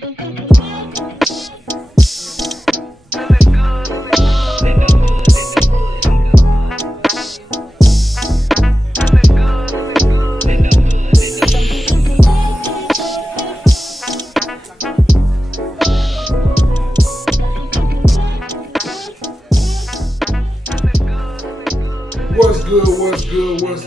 What's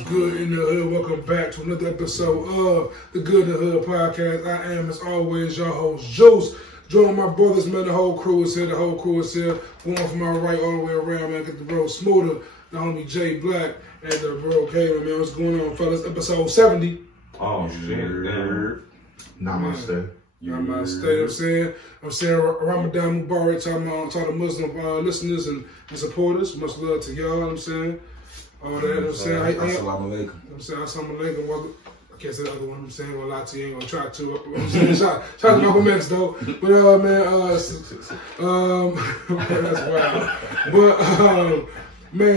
good in the hood? Welcome back to another episode of the Good in the Hood podcast. I am, as always, your host, Juice. Join my brothers, man. The whole crew is here. Going from my right all the way around, man. Get the bro Smooda, the homie J Black, and the bro Kaylin, man. What's going on, fellas? Episode 70. Oh, shit. Namaste. Namaste, I'm saying Ramadan Mubarak to the Muslim listeners and supporters. Much love to y'all, I'm saying. All that, I'm saying. Assalamu alaikum. I'm saying, assalamu alaikum. I can't say the other one, I'm saying. I'm gonna lie to you, ain't gonna try to. I'm saying, shout to Malcolm X, though. But, that's wild. But,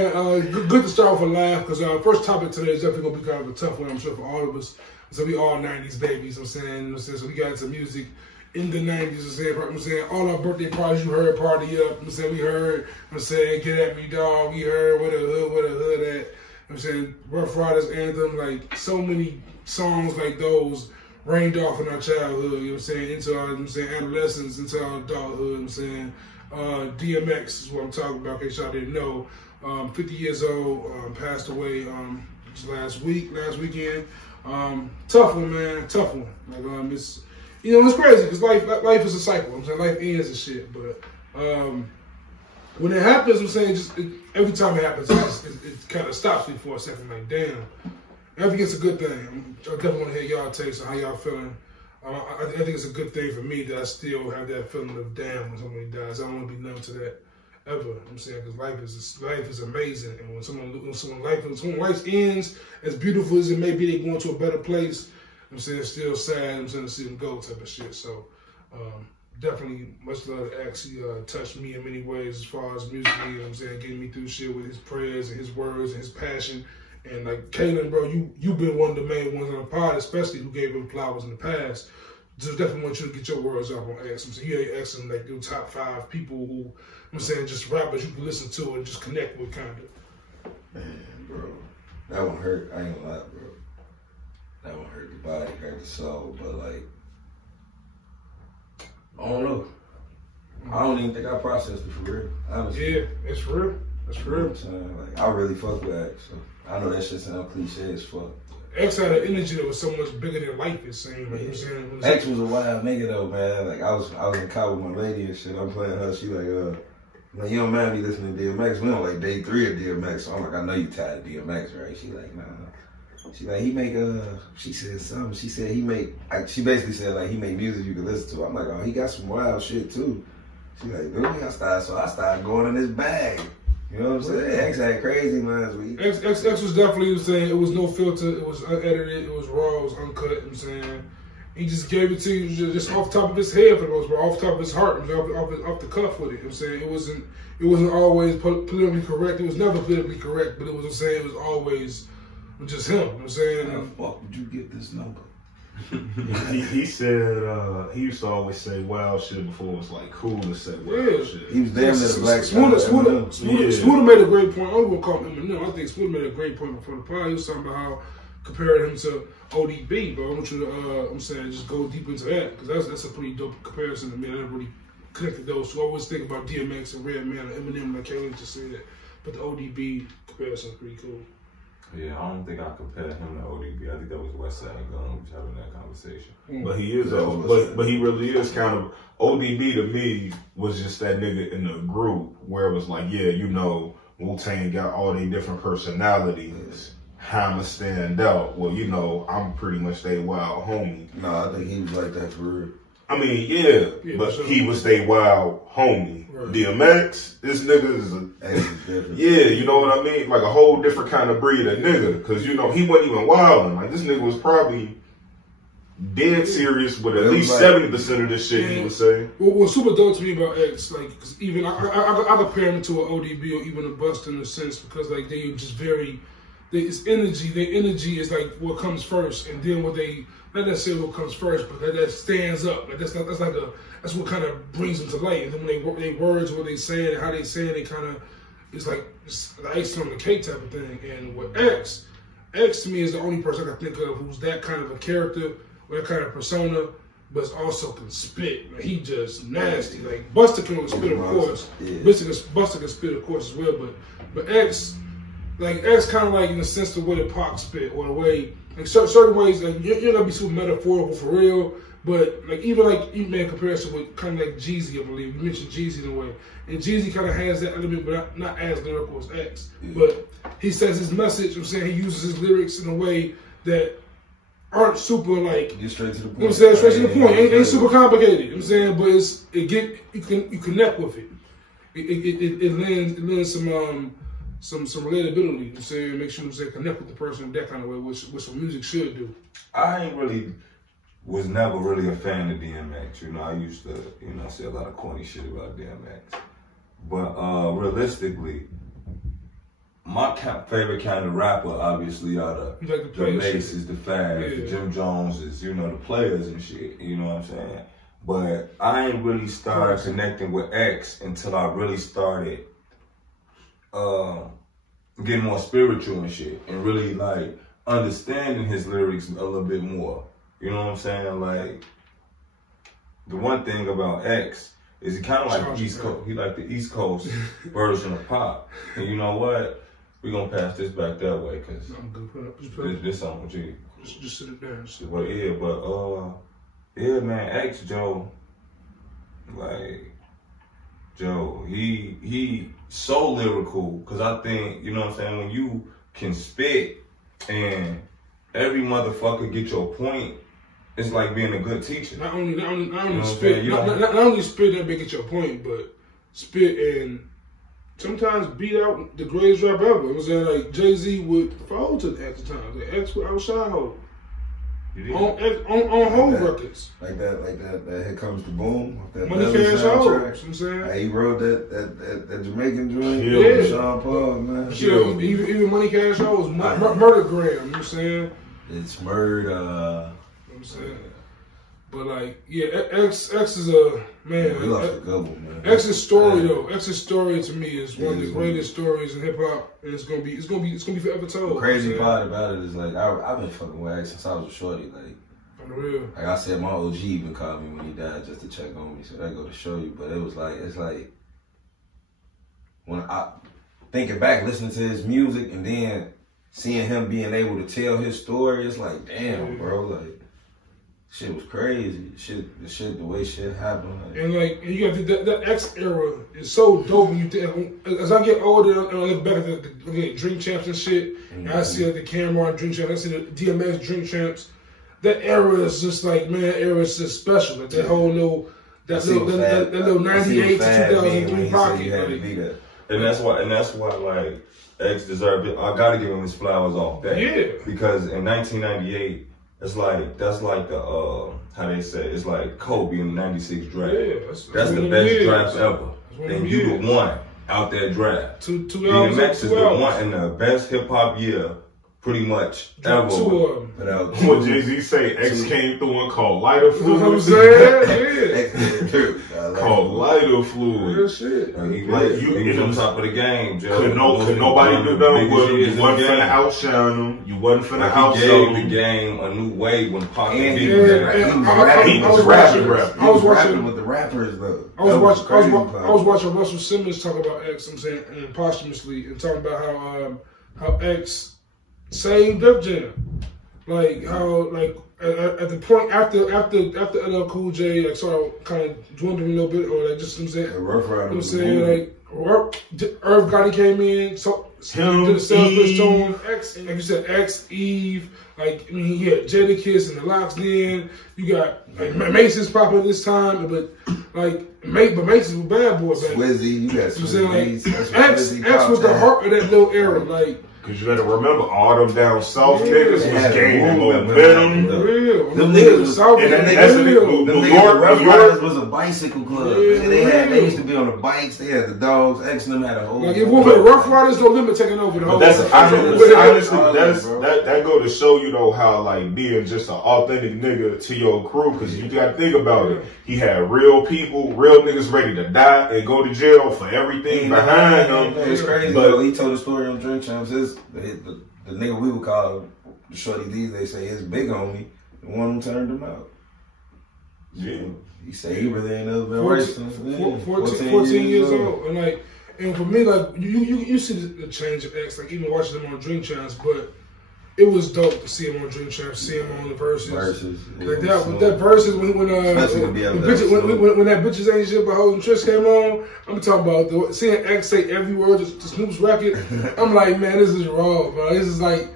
good to start off a laugh, because our first topic today is definitely gonna be kind of a tough one, I'm sure, for all of us. So we all 90s babies, I'm saying. So we got some music in the 90s, I'm saying, all our birthday parties you heard, Party Up, I'm saying, we heard, I'm saying, Get At Me Dog, we heard, Where the Hood At, I'm saying, Rough Riders Anthem, like, so many songs like those rained off in our childhood, you know what I'm saying, into our, I'm saying, adolescence, into our adulthood, I'm saying, DMX is what I'm talking about, in case y'all didn't know, 50 years old, passed away, last weekend, tough one, man, tough one, like, it's, you know, it's crazy because life is a cycle. I'm saying life ends and shit, but when it happens, I'm saying every time it happens, it kind of stops me for a second. Like, damn, I think it's a good thing. I definitely want to hear y'all takes on how y'all feeling. I think it's a good thing for me that I still have that feeling of damn when somebody dies. I don't want to be numb to that ever. I'm saying because life is amazing, and when someone's life ends, as beautiful as it may be, they going to a better place. I'm saying it's still sad. I'm saying to see them go type of shit. So definitely much love to X. He touched me in many ways as far as musically. You know what I'm saying, getting me through shit with his prayers and his words and his passion. And like Kaylin, bro, you've been one of the main ones on the pod, especially who gave him flowers in the past. Just definitely want you to get your words off on X. I'm saying you ain't X in like your top 5 people who I'm saying just rappers you can listen to and just connect with, kind of. Man, bro, that one hurt. I ain't gonna lie, bro. That one hurt the body, hurt the soul, but like, I don't know. I don't even think I processed it for real, honestly. Yeah, it's for real. It's for real. You know like, I really fuck with X, so I know that shit sound cliche as fuck. X had an energy that was so much bigger than life, it seemed. Like, you know what I'm saying? X was a wild nigga though, man. Like I was in college with my lady and shit. I'm playing her. She like, you don't mind me listening to DMX. We on like day 3 of DMX. So I'm like, I know you tired of DMX, right? She like, nah. She like, he make, she said something. She said he make, she basically said like he make music you can listen to. I'm like, oh, he got some wild shit too. She like, dude, I started going in his bag. You know what I'm saying? X had crazy lines. X was definitely saying it was no filter, it was unedited, it was raw, it was uncut. I'm saying he just gave it to you just off the top of his head for the most part, off the top of his heart, off the cuff with it. I'm saying it wasn't always politically correct. It was never politically correct, but I'm saying it was always just him. I'm saying, how the fuck did you get this number? he said he used to always say wild shit before it was like cool to say wild shit. He was damn near the black Smooda made a great point. I'm gonna call him Eminem. I think Smooda made a great point before the pod. He was talking about how comparing him to ODB, but I want you to I'm saying just go deep into that because that's a pretty dope comparison to me. I never really connected those two. I always think about DMX and Redman and Eminem, like Kaylin just said that, but the ODB comparison is pretty cool. Yeah, I don't think I compare him to ODB. I think that was West Side Gun who was having that conversation. But he is, but he really is kind of, ODB to me was just that nigga in the group where it was like, yeah, you know, Wu-Tang got all these different personalities. How to stand out? Well, you know, I'm pretty much they wild homie. No, I think he was like that for real. I mean, yeah, but sure. He was they wild homie. Right. DMX, this nigga is yeah, you know what I mean? Like a whole different kind of breed of nigga. Cause you know, he wasn't even wilding. Like this nigga was probably dead serious with at least 70% of this shit he was saying. What's super dope to me about X, like, cause even I compare him to an ODB or even a Busta in a sense because like they just very, their energy is like what comes first, and then what they not necessarily what comes first, but that stands up. Like that's what kind of brings them to light. And then when they words, what they saying, and how they say it, kind of it's like it's the icing on the cake type of thing. And with X to me is the only person I can think of who's that kind of a character, or that kind of persona, but also can spit. Like, he just nasty. Like Buster can spit, of course. Yeah. Buster can spit, of course, as well. But X kind of like in the sense of the way the Pac spit, or the way like certain ways. Like you're gonna be super metaphorical for real. But like even in comparison with kind of like Jeezy, I believe you mentioned Jeezy in a way, and Jeezy kind of has that element, but not as lyrical as X. Yeah. But he says his message. I'm saying he uses his lyrics in a way that aren't super like get straight to the point. You know what I'm saying? Straight to the point. Ain't super complicated. You know what I'm saying? But you connect with it. It lends some relatability. You know what I'm saying? Make sure you connect with the person that kind of way, which some music should do. I was never really a fan of DMX. You know, I used to, say a lot of corny shit about DMX. But realistically, my favorite kind of rapper, obviously, are the Maces, the Fabs, the Jim Joneses, the players and shit. You know what I'm saying? But I ain't really started connecting with X until I really started getting more spiritual and shit, and really like understanding his lyrics a little bit more. You know what I'm saying? Like, the one thing about X is he kind of like East Coast. He like the East Coast version of Pop. And you know what? We're going to pass this back that way, because this song with you. Just sit it down. Yeah, man, X, Joe, like, Joe, he so lyrical, because I think, you know what I'm saying, when you can spit and every motherfucker get your point, it's like being a good teacher. Not only spit, not only spit that make it your point, but spit and sometimes beat out the greatest rapper ever. It was like Jay-Z would fall to the X times. The X would outshine Hov. On Hov records. Like that Here Comes the Boom. That Money Cash Hov. You know what I'm saying? He wrote that Jamaican joint. Yeah. Sean Paul, man. Sure, even Money Cash Hov was Murder Graham. You know what I'm saying? It's murder. You know what I'm saying? But like, yeah, X is a man. We lost a good one, man. X's story though. X's story to me is one of the greatest stories in hip hop, and it's gonna be forever told. The crazy part about it is like I've been fucking with X since I was a shorty. Like, on the real. Like I said, my OG even called me when he died just to check on me. So that go to show you. But it's like when I thinking back, listening to his music, and then seeing him being able to tell his story, it's like, damn, bro, like. Shit was crazy. The way shit happened. Like. And like, you got that X era is so dope. When you as I get older, and I look back at the Drink Champs and shit, and I see like the Cameron Drink Champs, I see the DMX Drink Champs. That era is just like, man, that era is just special. Like that whole little 98 to 2003 pocket. And that's why like X deserved it. I gotta give him his flowers off that. Yeah. Because in 1998. That's like the how they say it's like Kobe in the '96 draft. Yeah, that's the best draft ever, and you the one out that draft. DMX is the one in the best hip hop year, pretty much ever. What Jay-Z say? X came through and called lighter fluid. You know what I'm saying? Yeah. Called lighter fluid. Real shit. He was on top of the game, Joe. Could nobody do that? You wasn't finna outshine him. You wasn't finna outshine him. He gave the game a new way when Pac and he was rapping with the rappers though. I was watching Russell Simmons talk about X. I'm saying, and posthumously, and talking about how X saved Def Jam. Like how at the point after LL Cool J like sort of kind of dwindling a little bit, or like just, you know what I'm saying, like Irv Gotti came in, so did a self-pitch tone. X, like you said, X, Eve, like, I mean, he had Jadakiss and the Locks then. You got like Mason's popping at this time, but Mason's was bad boy back. Swizzy, you got Swizzy. X was the heart of that little era. Like Cause you gotta remember, all them down south niggas was gaining momentum. Them niggas was south, and New York was a bicycle club. They used to be on the bikes. They had the dogs. X and them had a whole. Like if one of the Rough Riders, no limit taking over the whole. Honestly, that go to show you though how like being just an authentic nigga to your crew. Cause you gotta think about it. He had real people, real niggas ready to die and go to jail for everything behind him. It's crazy. But he told a story on Drink Champs. The nigga we would call the shorty these days say his big homie, the one who turned him out. Yeah. He said he really ain't never been 14 years old. And for me, like you see the change of X, like even watching him on Drink Champs, but it was dope to see him on Drink Champs, see him on the Verzuz. Like that Verzuz when that bitches ain't shit but hoes and tricks came on. I'm talking about seeing X say every word to Snoop's record. I'm like, man, this is raw, bro. This is like,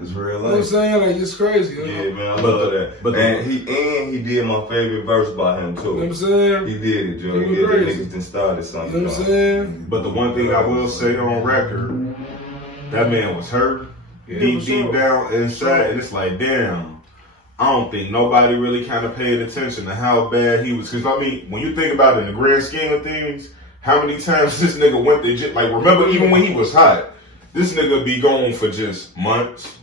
it's real life. You know what I'm saying? Like, it's crazy. You know? Yeah, man, I love that. And he did my favorite verse by him too. You know what I'm saying? He did it, Joe. He did the niggas that started something. You know what I'm saying? But the one thing I will say on record, that man was hurt. Deep down inside, and it's like, damn, I don't think nobody really kind of paid attention to how bad he was. Because, I mean, when you think about it in the grand scheme of things, how many times this nigga went to jail? Like, remember, even when he was hot, this nigga be gone for just months.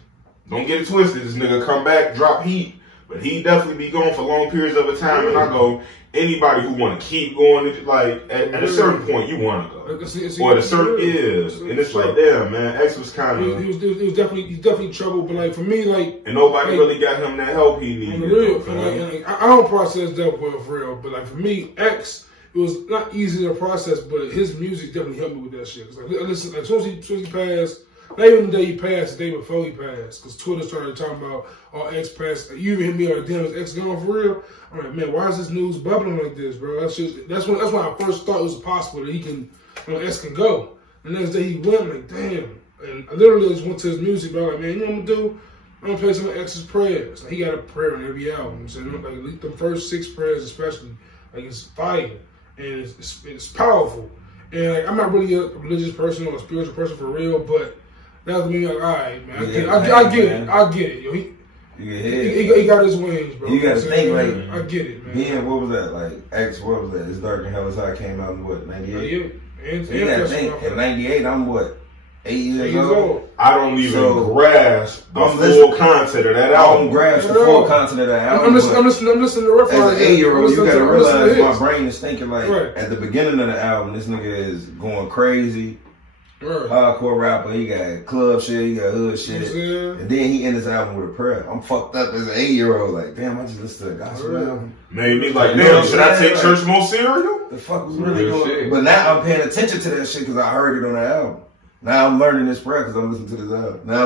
Don't get it twisted. This nigga come back, drop heat. But he definitely be gone for long periods of a time. And I go, anybody who want to keep going, like, at a certain point, you want to go. Or at a certain years. And it's like, damn, man, X was kind of... He was definitely trouble, but, like, for me, like... And nobody really got him that help he needed. On the real, I don't process that well, for real. But, like, for me, X, it was not easy to process, but his music definitely helped me with that shit. Like, listen, like, as soon as he passed... Not even the day he passed, the day before he passed. Because Twitter started talking about, X passed. You even hit me on the damn X gone for real. I'm like, man, why is this news bubbling like this, bro? That's when I first thought it was possible that he can, X can go. The next day he went, I'm like, damn. And I literally just went to his music, bro. Like, man, you know what I'm gonna do? I'm gonna play some of X's prayers. Like, he got a prayer on every album. So, like, the first 6 prayers especially, like, it's fire. And it's powerful. And, like, I'm not really a religious person or a spiritual person for real, but that was me, like, all right, man. I get it. Yo, he got his wings, bro. You got to think, like, I get it, man. Yeah, what was that? Like, X, what was that? It's Dark and Hell is High came out in what, 98? And you got to think, in 98, I'm what, 8 years old? I don't even grasp the full content of that album. I don't grasp the full content of that album. I'm listening to Rough Riders. As an 8-year-old, you got to realize my brain is thinking, like, at the beginning of the album, this nigga is going crazy. Hardcore rapper, he got club shit, he got hood shit, and then he ends his album with a prayer. I'm fucked up as an 8-year-old, like, damn, I just listened to a gospel album. Made me like, damn, should I take church more serious? The fuck was really going on? But now I'm paying attention to that shit because I heard it on the album. Now I'm learning this prayer because I'm listening to this album. Now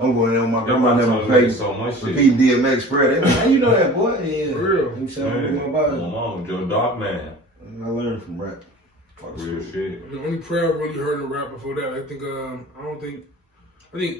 I'm going in with my grandma and them repeating DMX prayer. They like, how you know that, boy? Yeah, for real. He said, I'm my body. Joe Dark Man. I learned from rap. Real shit. The only prayer I really heard in rap before that, I think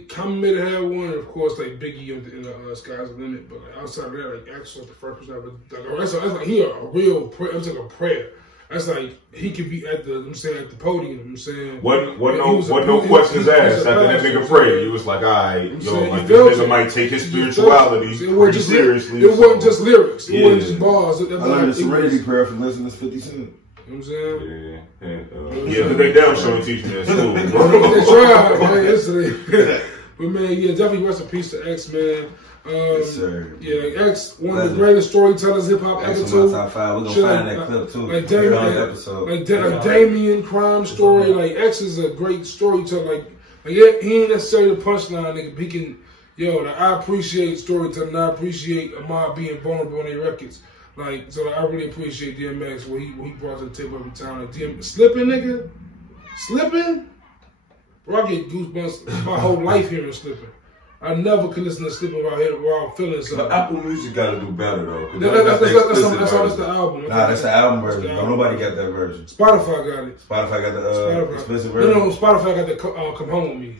Common may have had one, and of course, like Biggie in the Sky's the Limit. But like, outside of that, like X was the first person ever. That's like he a real prayer. It's like a prayer. That's like he could be at the podium. I'm saying. What no questions asked after that nigga prayed. He was like, all right, this nigga might take his spirituality pretty seriously. It wasn't just lyrics. It wasn't just bars. I learned the Serenity prayer from listening to 50 Cent. You know what I'm saying? Yeah, they damn sure teach me that school. They tried, man, yesterday. But man, yeah, definitely rest in peace to X, man. Yes, sir. Yeah, like X, one of the greatest storytellers hip hop ever too. Top 5. We're gonna find that clip too. Like Damien crime story. Like X is a great storyteller. Like he ain't necessarily the punchline nigga, but he can. Like, I appreciate storytelling. I appreciate Ahmad being vulnerable on their records. Like, so like, I really appreciate DMX what he brought to the table every time. Like, Slipping, nigga? Slipping? Bro, I get goosebumps my whole life hearing Slipping. I never could listen to Slipping while feeling something. But Apple Music got to do better, though. That's the album. Nah, that's the album version. Nobody got that version. Spotify got it. Spotify got the expensive version? No, Spotify got the Come Home With Me.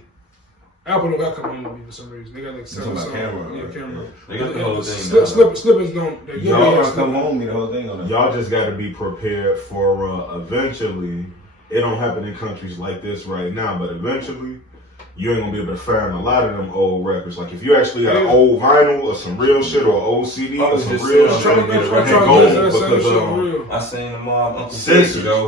Apple don't got Come Home With Me for some reason. They got like some camera. Yeah, camera. They got the whole thing. Slippers don't. Y'all Come Home With Me, the whole thing on that. Y'all just got to be prepared for eventually. It don't happen in countries like this right now, but eventually you ain't gonna be able to find a lot of them old records. Like if you actually got an old vinyl or some real shit or an old CD or some real shit, because I seen them all. Uncle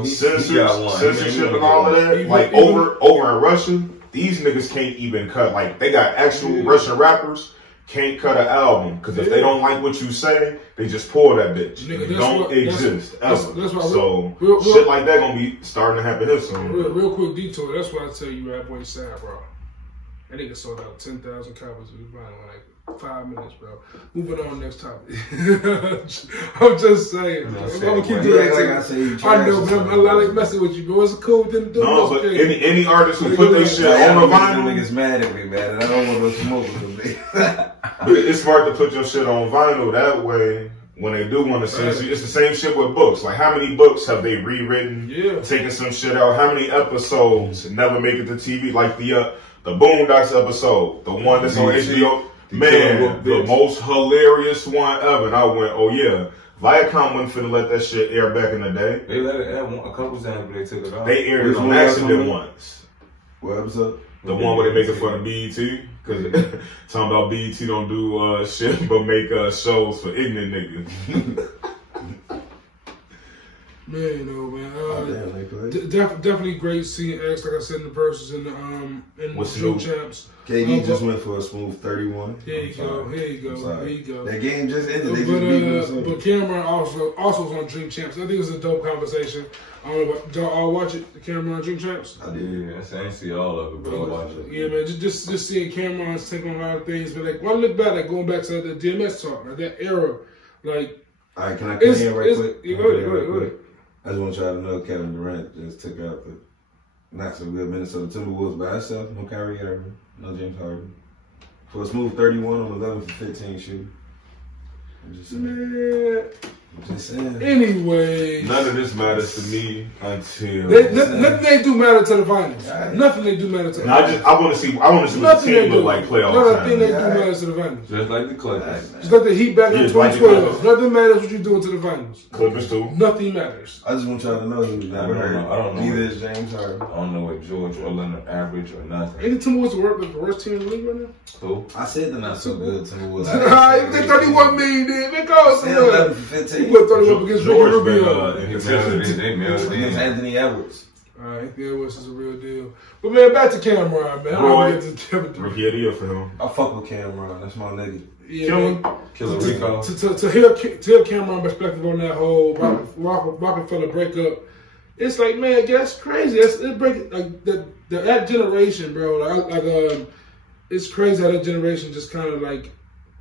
censorship and all of that. Like over in Russia, these niggas can't even cut. Like they got actual Russian rappers can't cut an album because if they don't like what you say, they just pull that bitch. Nigga, it don't exist ever. That's why so shit like that gonna be starting to happen here soon. Real quick detour. That's why I tell you, Rap Boy Sad, bro. That nigga sold out 10,000 copies of his vinyl in like 5 minutes, bro. Moving on next topic. I'm just saying. I'm gonna keep doing it. I know, but I'm like messing with you, bro. It's cool thing to do. No, but any artist who put their shit on a vinyl, niggas mad at me, man, and I don't want to smoke with them. But it's smart to put your shit on vinyl that way. When they do want to censor, it's the same shit with books. Like, how many books have they rewritten, taking some shit out? How many episodes never make it to TV? Like the Boondocks episode, the one that's on HBO. Man, the most hilarious one ever. And I went, oh yeah, Viacom wasn't finna let that shit air back in the day. They let it air a couple times, but they took it off. They aired it on accident once. What episode? The one where they make it fun of BET. Because talking about BET don't do shit but make shows for ignorant niggas. Man, you know, man. Definitely great seeing X, like I said, in the Verzuz and the Drink Champs. KD just went for a smooth 31. Here you go. That game just ended. They just beat but Cameron also was on Drink Champs. I think it was a dope conversation. I don't know, did y'all watch it? The Cameron Drink Champs? I did. Yes, I didn't see all of it, but I watched it. Yeah, man. Just seeing Cameron's take on a lot of things, but like when I look back, like going back to the DMX talk, like that era, like. All right, can I come in right quick? Yeah, go ahead. I just want y'all to know Kevin Durant just took out the not so good Minnesota Timberwolves by itself. No Kyrie Irving, no James Harden. For a smooth 31 on 11 for 15 shooting. I'm just saying. Anyway. None of this matters to me until nothing they do matter to the finals. Right. Nothing they do matter to the finals. I want to see what the team look like playoff time. Nothing they do matters to the finals. Just like the Clippers. Just like the Heat back in 2012. Nothing matters what you do into the finals. Clippers too. Nothing matters. I just want y'all to know he was never hurt. I don't know. Neither is James Harden. I don't know what George or Leonard average or nothing. Ain't the Timberwolves the worst team in the league right now? Who? I said they're not so good, Timberwolves. They 31 million then. They call it 11 for 15. You put 31 against Ricky Rubio. Anthony Edwards. Anthony Edwards is a real deal. But man, back to Cameron, man. Rookie of the year for him. I fuck with Cameron. That's my nigga. Yeah, Killer Rico. To hear Cameron's perspective on that whole Rockefeller breakup, it's like, man, that's crazy. It break like that generation, bro. It's crazy how that generation just kind of like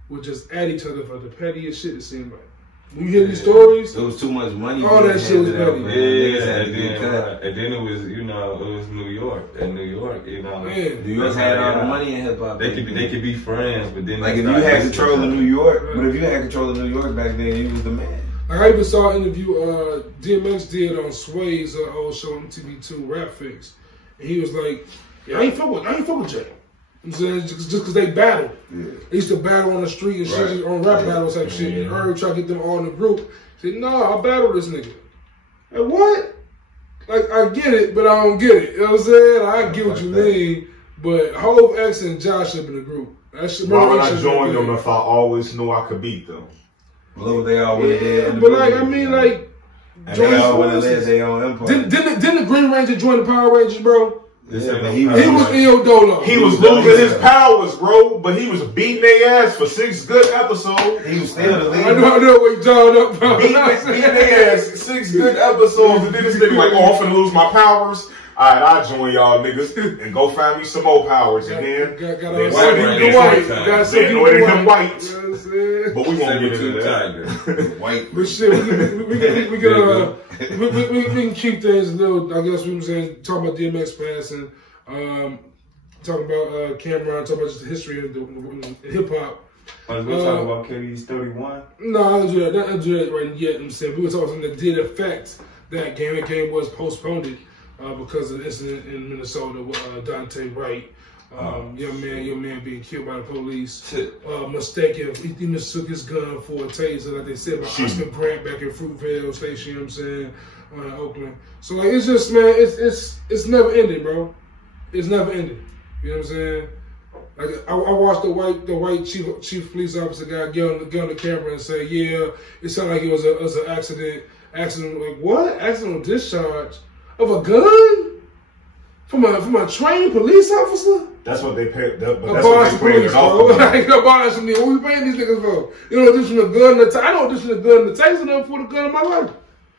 would just at each other for the pettiest shit. It seemed like. When you hear these stories, there was too much money. All that shit was petty. And then it was, it was New York. And New York, New York had all the money in hip hop. They could be friends, but then like if you had control of New York, but if you had control of New York back then, you was the man. Like I even saw an interview DMX did on Sway's old show on MTV2, Rap Fix, and he was like, "Yeah, I ain't fuck with Jay." I'm saying just because they battled. Yeah. They used to battle on the street and shit, on rap battles type shit. And Irv tried to get them all in the group. He said, "No, I battled this nigga." Like what? Like I get it, but I don't get it. You know what I'm saying? I get what you mean, but Hov, X, and Josh up in the group. That shit. Why would I join them if I always knew I could beat them? Well, they always did. But like I mean, like they always led their own empire. Didn't the Green Ranger join the Power Rangers, bro? Yeah, he was Io Dolo. He was losing his powers, bro, but he was beating their ass for 6 good episodes. He was still the leader. I know what he joined up, bro. Beating their ass 6 good episodes, and then this nigga like, oh, I'm finna lose my powers. Alright, I'll join y'all niggas and go find me some more powers. And then got white. But we won't get into that. White. But shit, we can keep things a little, I guess we were saying, talk about DMX passing, talk about Cameron, talk about just the history of the hip hop. We're talking about KD's 31? No, I don't do that right yet. I'm saying we were talking something that did affect that game. That game was postponed because of the incident in Minnesota with Daunte Wright. Young man being killed by the police. Mistaken, he mistook his gun for a taser, like they said about Oscar Grant back in Fruitvale Station, you know what I'm saying, Oakland. So like it's just, man, it's never ending, bro. It's never ending. You know what I'm saying? Like I watched the white chief police officer guy get on the camera and say, yeah, it sounded like it was an accident. Like what? Accidental discharge of a gun from a trained police officer? That's what they paid. But that's what they paid it off for. Like abolish me. What we paying these niggas for? You know, this from the gun. I don't this from the gun. The taser never for the gun in my life.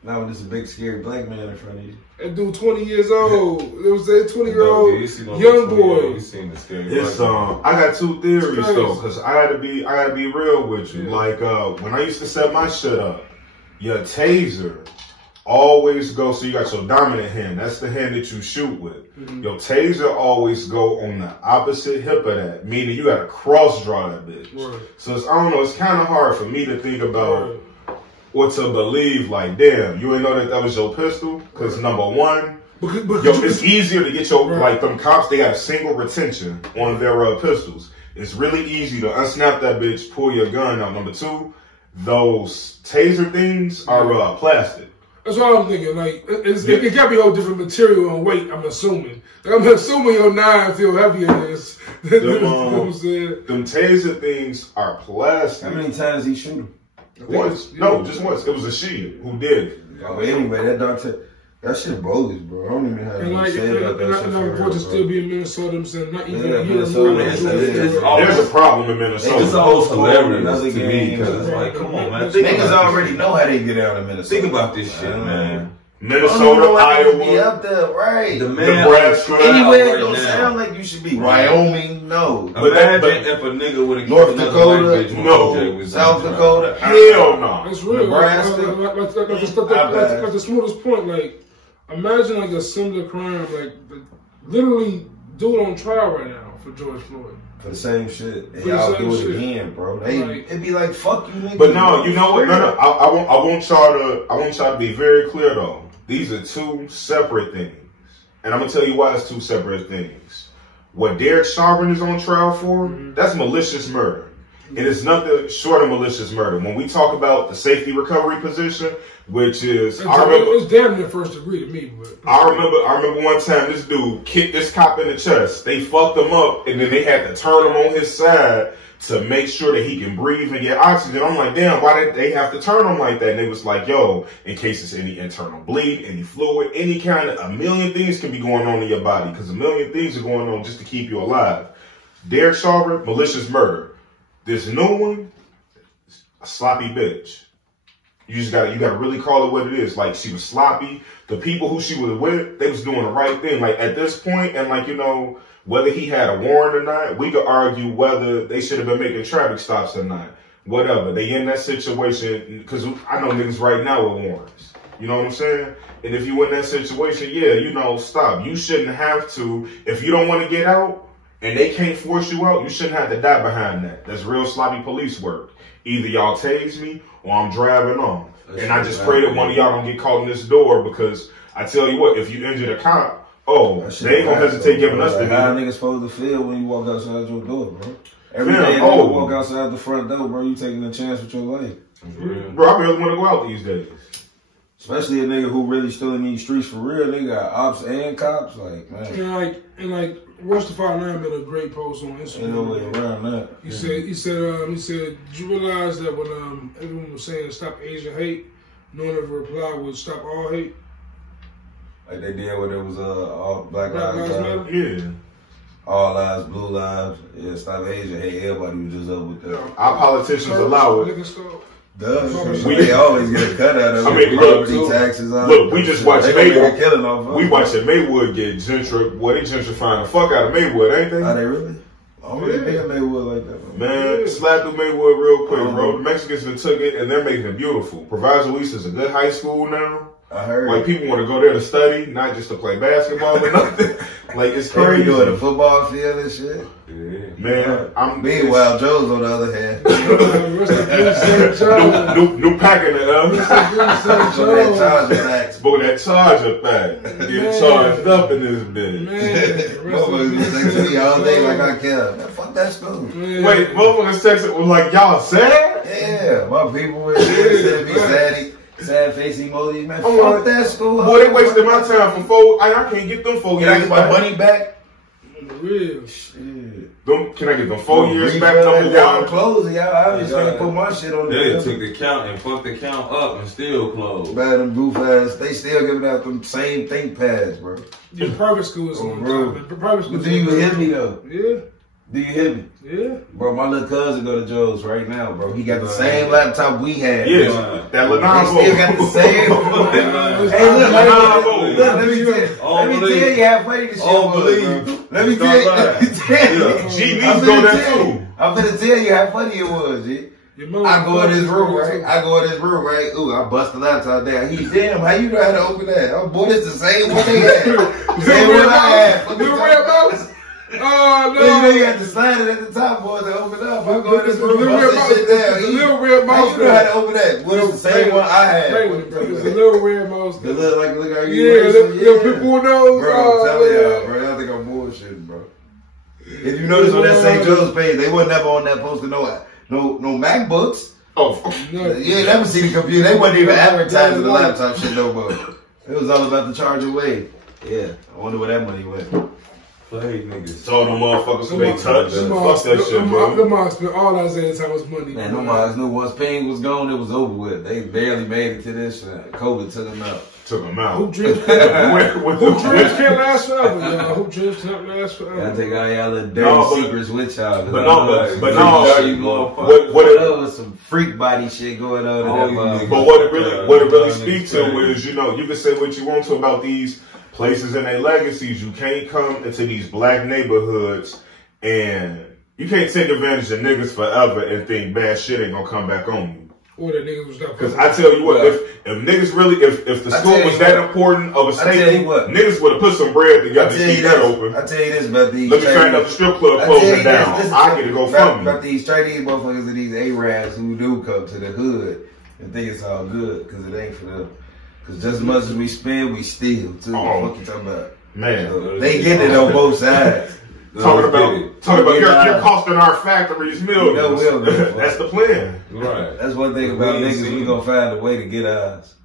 Now when there's a big scary black man in front of you. That dude 20 years old. It was a 20-year-old young boy. It's I got two theories though, because I gotta be real with you. Yeah. Like when I used to set my shit up, your taser always go, so you got your dominant hand, that's the hand that you shoot with. Mm-hmm. Your taser always go on the opposite hip of that, meaning you gotta cross draw that bitch. Right. So it's, I don't know, it's kind of hard for me to think about or to believe, like, damn, you ain't know that was your pistol? Because number one, it's easier to get your, like, them cops, they got a single retention on their pistols. It's really easy to unsnap that bitch, pull your gun out. Number two, those taser things are plastic. That's what I'm thinking. Like, it got to be a whole different material and weight, I'm assuming. Like, I'm assuming your 9 feel heavier than this. Them taser things are plastic. How many times he shoot him? Once. No, just once. It was a she who did it. Oh, but anyway, that shit bogus, bro. I don't even have to say about that shit. And I report to still be in Minnesota. I'm saying not even a year There's a problem in Minnesota. It's almost hilarious to me because it's like, come on, man. Niggas already know how they get out of Minnesota. Think about this shit, man. Minnesota, Iowa, be up there, right? Nebraska. Anywhere it don't sound like you should be. Wyoming, no. Imagine if a nigga would have North Dakota, no. South Dakota, hell no. It's real. Nebraska. Like the smoothest point, like, imagine like a similar crime, like literally dude on trial right now for George Floyd. For the same shit. And y'all do it again, bro. It'd be like, fuck you, nigga. But no, you know what? No. I want y'all to be very clear though. These are two separate things. And I'm gonna tell you why it's two separate things. What Derek Chauvin is on trial for, that's malicious murder. It is nothing short of malicious murder. When we talk about the safety recovery position, which is, it's damn near first degree to me. But I remember one time this dude kicked this cop in the chest. They fucked him up, and then they had to turn him on his side to make sure that he can breathe and get oxygen. I'm like, damn, why did they have to turn him like that? And they was like, yo, in case it's any internal bleed, any fluid, any kind of, a million things can be going on in your body, because a million things are going on just to keep you alive. Derek Chauvin, malicious murder. This new one, a sloppy bitch. You gotta really call it what it is. Like, she was sloppy. The people who she was with, they was doing the right thing. Like, at this point, and like, you know, whether he had a warrant or not, we could argue whether they should have been making traffic stops or not. Whatever. They in that situation, because I know niggas right now with warrants. You know what I'm saying? And if you in that situation, yeah, you know, stop. You shouldn't have to, if you don't want to get out, and they can't force you out, you shouldn't have to die behind that. That's real sloppy police work. Either y'all tase me or I'm driving on. And I just pray that one of y'all don't get caught in this door, because I tell you what, if you injure the cop, they ain't gonna hesitate giving us the heat. How niggas supposed to feel when you walk outside your door, bro? Every day you walk outside the front door, bro, you taking a chance with your life. Bro, I barely want to go out these days. Especially a nigga who really still in these streets for real. Nigga got ops and cops, like, man. And like, Rustafari 9 made a great post on Instagram. Ain't no way around that. He said, did you realize that when everyone was saying stop Asian hate, no one ever replied with stop all hate? Like they did when it was all Black Lives Matter. Yeah. All lives, blue lives. Yeah, stop Asian hate. Everybody was just up with that. Our politicians allow it. They always get a cut out of it. I mean, property taxes on. Look, we just watched Maywood. We watching Maywood get they gentrifying the fuck out of Maywood, ain't they? Are they really? I don't really think Maywood like that, man. Slap through Maywood real quick, bro. The Mexicans done took it and they're making it beautiful. Proviso East is a good high school now. I heard. Like, people want to go there to study, not just to play basketball or nothing. Like, it's crazy. They doing the football field and shit. Yeah. Man, meanwhile, Joe's on the other hand. new pack in the that charger pack. Get charged up in this bitch. Motherfuckers text me all day like I care. Man, fuck that school. Wait, motherfuckers texting was like, y'all sad? Yeah, my people were there to be sad. Sad face emoji, man. Fuck that school. Boy, they wasted my time for 4. I can't get them 4 years. Can I get my money back? real. Shit. Can I get them 4 years back? Number Y'all one. closing. Y'all obviously put my shit on They there. took the count and fucked the count up and still closed. Bad them goof ass. They still giving out them same think pads, bro. Yeah, private school is on time. Private school. But do you hear me though? Yeah. Do you hear me? Yeah. Bro, my little cousin go to Joe's right now, bro. He got the same laptop we had. Yeah, that He Lenovo. still got the same. Hey, look, let me tell you how funny this shit was, bro. Let me tell you. G needs go there too. I'm gonna tell you how funny it was, G. I go in his room, right? Ooh, I bust the laptop down. He, damn, how you know how to open that? Oh, boy, it's the same one they had. Same one I had. Little red mouse? Oh, no. You know you have to slide it at the top, boy, to open up. I go in this room, bust that shit down. The little red mouse. How you know how to open that? Well, it's the same one I had. It's a little red mouse. It look like you. Yeah, little people know. Bro, I'm telling y'all, bro. Y'all think I'm bullshitting, bro. If you notice on that St. Joe's page, they wasn't never on that poster no MacBooks. Oh, you ain't never see the computer. They wasn't even advertising the laptop shit no more. It was all about the charge away. Yeah, I wonder where that money went. Play niggas. Told them motherfuckers who they touch. Fuck that shit, bro. The mom spent all that Xanax time was money. Man, nobody knew once Ping was gone, it was over with. They barely made it to this. COVID took them out. Took them out. Hoop dreams can't last forever, y'all. Hoop dreams can't last forever. I take all y'all little dirty secrets with y'all. But no, what was some freak body shit going on. But what it really speaks to is, you know, you can say what you want to about these places and their legacies. You can't come into these black neighborhoods and you can't take advantage of niggas forever and think bad shit ain't gonna come back on you. Or that niggas was not. Because I tell you what, if niggas really, if the school was that important of a state, niggas would have put some bread together to keep that open. I tell you this about these. Let me train up the strip club closing down. I get to go from about these Chinese motherfuckers and these Arabs who do come to the hood and think it's all good because it ain't for them. Because just as much as we spend, we steal too. What you talking about? Man, so they get it on both sides. Talking about you're costing our factories millions. That's the plan. Right. That's one thing about niggas. We gonna find a way to get ours.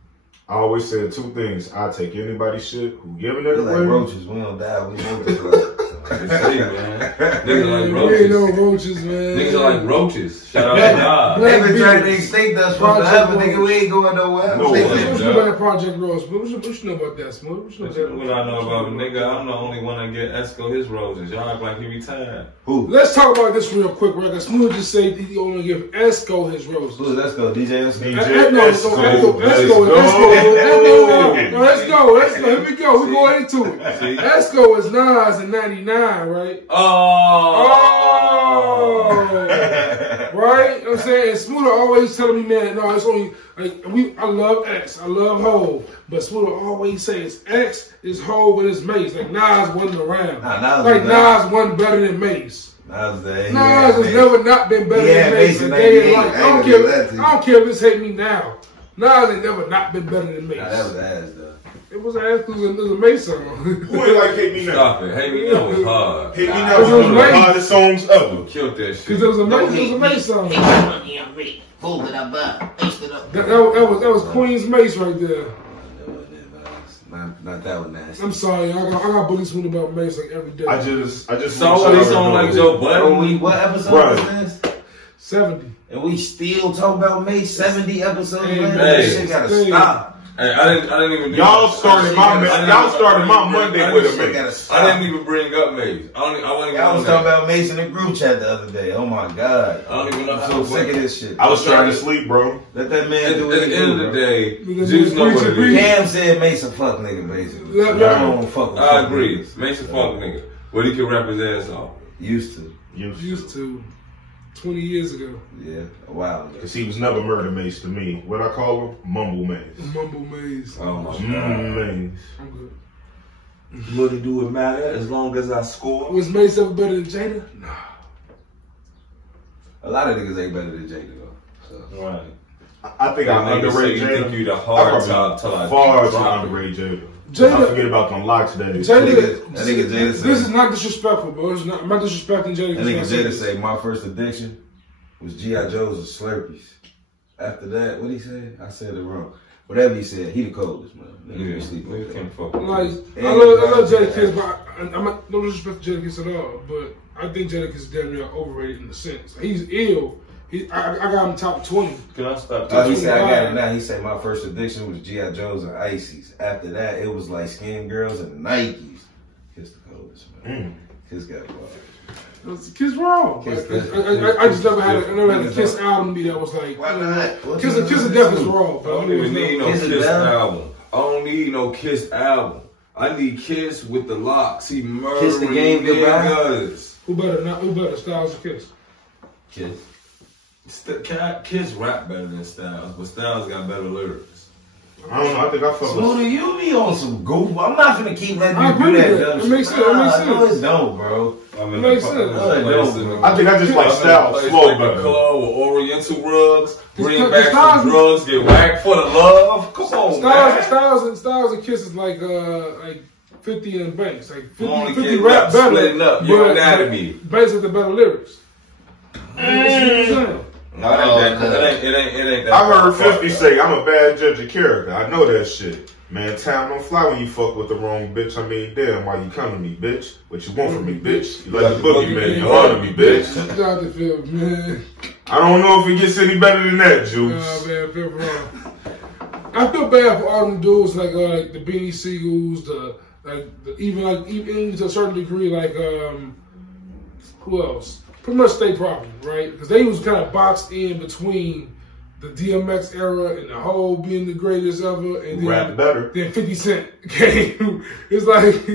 I always said two things. I take anybody's shit who giving it away. Like roaches, we don't die. We roaches. Niggas like roaches. Ain't no roaches, man. Niggas are like roaches. Shout out to God. They been trying to extinct us from forever, nigga. We ain't going nowhere. No, what you know about Project Rose? What you know about that, Smooda? What I know about nigga, I'm the only one that get Esco his roses. Y'all act like he retired. Who? Let's talk about this real quick, right? Smooda just said he only give Esco his roses. Who's Esco? DJ Esco? Let's go. Here we go. We go into it. Esco is Nas in '99, right? Oh. Right? You know what I'm saying? And Smooda always telling me, man, no, it's only like I love X, I love Hov, but Smooda always says X is Hov and it's Mace. Like Nas wasn't around. Nas wasn't better than Mace. Nas has never not been better than Mace. I don't care if this hate me now. Nas ain't never not been better than Mace. Nah, that was ass though. It was ass because it was a Mace song. Who ain't like Hate Me Now? Stop it. Hate Me Now was hard. Hate Me Now was one of the hardest songs ever. Killed that shit. Because it was a Mace song. That was Queen's Mace right there. Not that one nasty. I'm sorry, I got bullied Smooda about Mace like every day. I just saw this on like Joe Budden. What episode was this? 70. And we still talk about Mace 70 episodes later. Hey, This shit gotta stop. Hey, I didn't even. Y'all started my Monday with a Mace. I didn't even bring up Mace. I was talking about Mace in the group chat the other day. Oh my god. I don't even know. I'm so sick of this shit. I was trying to sleep, bro. Let that man do it. At the end of the day, Juice know what it is. Cam said Mace a fuck nigga, basically. I don't fuck with I agree. Mace a fuck nigga. But he can rap his ass off. Used to. 20 years ago. Yeah, a while ago. Because he was never Murder Mace to me. What I call him? Mumble Mace. Mumble Mace. Oh my god. Mace. I'm good. Really do it matter as long as I score? Was Mace ever better than Jada? No. A lot of niggas ain't better than Jada though. So. Right. I think I underrate Jada. Think you the hard top till I far to underrate Jada. I forget about them locks that day. That nigga Jada said. This is not disrespectful, bro. I'm not disrespecting Jada. That nigga Jada say my first addiction was G.I. Joe's and Slurpees. After that, what he said? I said it wrong. Whatever he said, he the coldest, man. Niggas can't fuck with like, I love Jadakiss, but I'm not, no disrespect to Jadakiss at all, but I think Jadakiss is damn near overrated in a sense. Like, he's ill. I got him top 20. Can I stop? He said, I got it now. He said, my first addiction was G.I. Joes and Ices. After that, it was like Skin Girls and Nikes. Kiss the coldest, man. Kiss got bars. Kiss wrong. I just never had a Kiss album to me that was like, why not? Kiss of Death is wrong. I don't even need no Kiss album. I don't need no Kiss album. I need Kiss with the locks. He murdering Kiss the game goodbye. Who better, Styles or Kiss? Kiss. Kiss rap better than Styles, but Styles got better lyrics. I don't know. I think I fuck with. Smooda, you be on some goof. I'm not gonna keep letting you do that. It makes sense. No, it don't, bro. I mean, it makes sense. I think I just like Styles slow like a club with Oriental rugs, bring back some drugs, get whacked for the love. Come on, man. Styles and Kiss is like 50 and Banks, like 50 rap better. Splitting up. Your anatomy. Banks with the better lyrics. No, it ain't that. I heard 50 say, I'm a bad judge of character. I know that shit. Man, time don't fly when you fuck with the wrong bitch. I mean, damn, why you come to me, bitch? What you want from me, bitch? You like the boogeyman, you honor me, bitch. Shout to Phil, man. I don't know if it gets any better than that, Juice. Nah, man, Phil wrong. I feel bad for all them dudes like the Beanie Siegels, even to a certain degree, like who else? Pretty much State Property, right? Because they was kind of boxed in between the DMX era and the whole being the greatest ever, and then rap better. Then 50 Cent came. It's like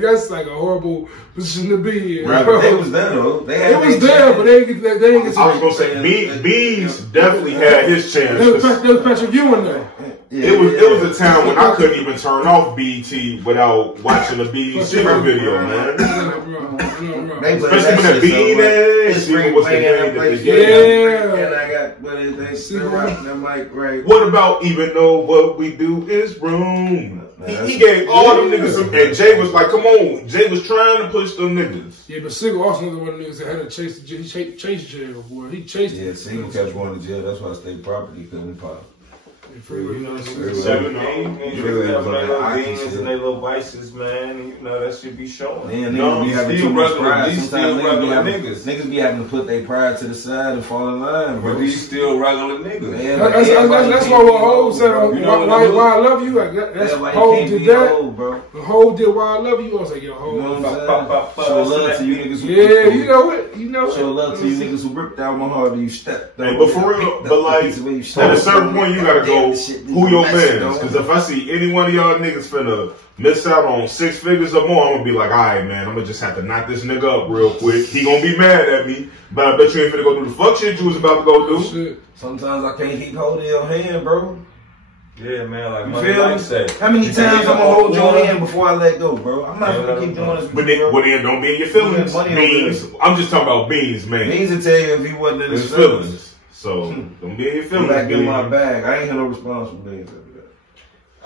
that's like a horrible position to be in. Right, but they was there though. They was there, but they didn't get. I was gonna say Beans definitely had his chance. There was Patrick Ewing there. Yeah, it was a time when I couldn't even turn off BET without watching the BET Secret video, man. Especially when the Bean ass was the game that they gave. And I got they still rocking the mic right. What about even though what we do is wrong? He gave all them niggas some, and Jay was like, come on. Jay was trying to push them niggas. Yeah, but Sigel also another one of the niggas that had to chase jail, boy. He chased it. Yeah, Sigel kept going to jail. That's why State Property couldn't pop. You know, 17, you have their beans and their little vices, man. And, you know, that should be showing. Man, niggas be having too much pride. Sometimes niggas be having to put their pride to the side and fall in line, bro. But these still regular niggas. Man, that's why what Hov said on Why I Love You. Like, that's Hov did that. Hov did Why I Love You. I was like, yo, Hov. You know what I'm saying? Show love to you niggas who you know it. You know it. Show love to you niggas who ripped out my heart and you stepped up. But for real, but like, at a certain point, you gotta go who your man is. Because if I see any one of y'all niggas finna miss out on 6 figures or more, I'm gonna be like, alright, man, I'm gonna just have to knock this nigga up real quick. He gonna be mad at me, but I bet you ain't finna go do the fuck shit you was about to go do. Shit. Sometimes I can't keep holding your hand, bro. Yeah, man, like you feel me? How many times I'm gonna hold your hand before I let go, bro? I'm not gonna keep doing this. But then don't be in your feelings. Beans. I'm just talking about Beans, man. Beans will tell you if he wasn't in his feelings. So don't be in your feelings. Back in my bag. I ain't had no response from Beans after that.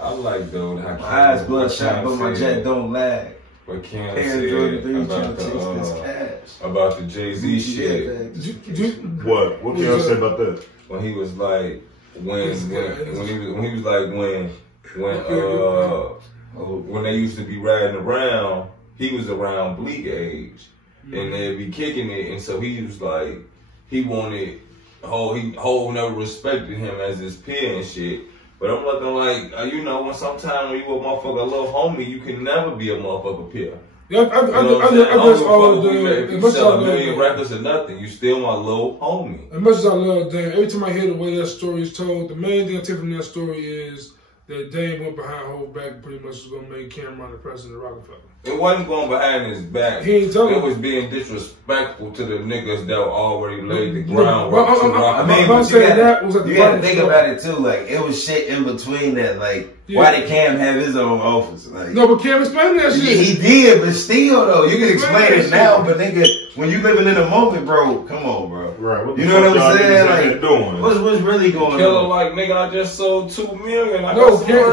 I like though how my eyes bloodshot, but my jet don't lag. But Cam said about the Jay-Z shit. What Cam said about that? When he was like when they used to be riding around, he was around Bleak age, and they'd be kicking it, and so he was like, he wanted Hov never respected him as his peer and shit. But I'm looking like, you know, when sometimes when you a motherfucker little homie, you can never be a motherfucker peer. Yeah, I guess all the if you sell 1 million records or nothing, you still my little homie. As much as I love Dame, every time I hear the way that story is told, the main thing I take from that story is that Dame went behind Hov back and pretty much was going to make Cameron the president of Rockefeller. It wasn't going behind his back. He ain't telling. It was being disrespectful to the niggas that already laid the groundwork. I mean, you got to think about it too. Like, it was shit in between that. Like, why did Cam have his own office? Like, no, but Cam explained that shit. He did, but still though, you can explain it now. But nigga, when you living in the moment, bro, come on, bro. Right. You know what I'm saying? Like, doing? What's really going on? Killer like, nigga, I just sold 2 million. No, Cam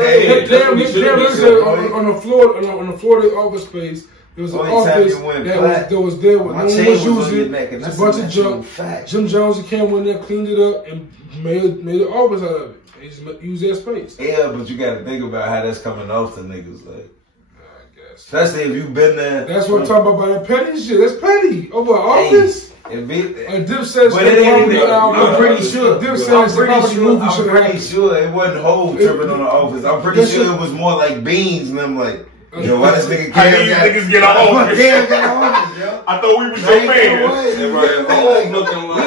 said on the floor of the office space, There was an office that was there when no one was using it. It's a bunch of junk. Jim Jones came in there, cleaned it up, and made an office out of it. They just used their space. Yeah, but you got to think about how that's coming off the niggas. Like, I guess. Especially if you've been there. That's what I'm talking about that petty shit. That's petty. Over an office. And Dip says, but it ain't even, I'm pretty sure. Dip says, I'm pretty sure it wasn't whole tripping on the office. I'm pretty sure it was more like Beans and them like, yo, why this nigga How these niggas get an office? I thought we was your man.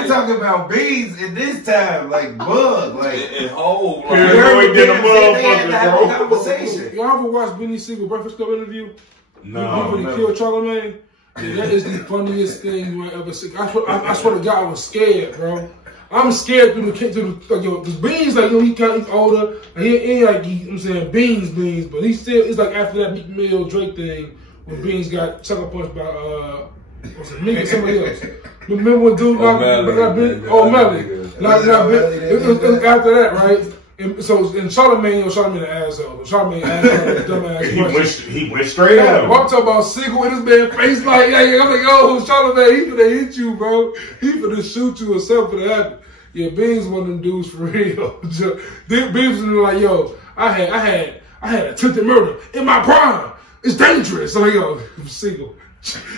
We talking about Beans in this time, like Bug, like and Hove. Paranoid than a motherfucker, bro. Conversation. Y'all ever watch Benny Siegel Breakfast Club interview? No. When he killed Charlamagne? That is the funniest thing you might ever see. I swear to God, I was scared, bro. I'm scared through the cause Beans, like, you know, he's older, and he ain't like, I'm saying, Beans, but he still, it's like after that Meek Mill Drake thing, when Beans got sucker punched by, what's it, Meek and somebody else. Remember when dude knocked Melly? It was after that, right? And so, and Charlamagne an asshole. Charlamagne asshole, he went straight at him. I'm talking about Siegel with his man face like, I'm like, yo, Charlamagne, he finna hit you, bro. He finna shoot you or something finna happen. Yeah, Beans one of them dudes for real. Beans was like, yo, I had attempted murder in my prime. It's dangerous. So like, yo, Siegel,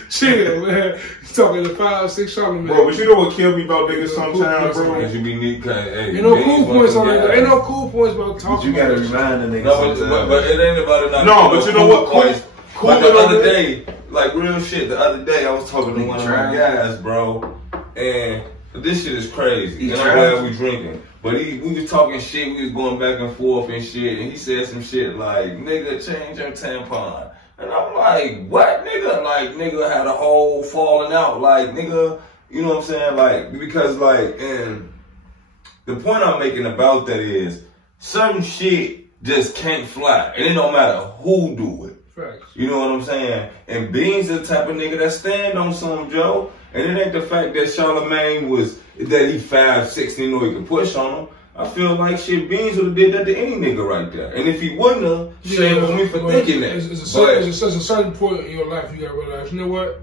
chill, man. He's talking to 5'6" Charlamagne. Bro, but you know what killed me about niggas sometimes, bro? Ain't no cool points on that. Ain't no cool points about talking. But you gotta remind the niggas. No, but it ain't about it. No, but you know what? Cool. Like the other day, like real shit. The other day, I was talking to one of my guys, bro, and this shit is crazy. And I'm glad we drinking. But we was talking shit. We was going back and forth and shit. And he said some shit like, "Nigga, change your tampon." And I'm like, what, nigga? Like, nigga had a whole falling out. Like, nigga, you know what I'm saying? Like, because, like, and the point I'm making about that is, certain shit just can't fly. And it don't matter who do it. Facts. You know what I'm saying? And Beans is the type of nigga that stand on something, Joe. And it ain't the fact that Charlamagne that he 5'6", you know he can push on him. I feel like shit, Beans would have did that to any nigga right there. And if he wouldn't have, shame on me for thinking that. It's a certain point in your life you gotta realize, you know what?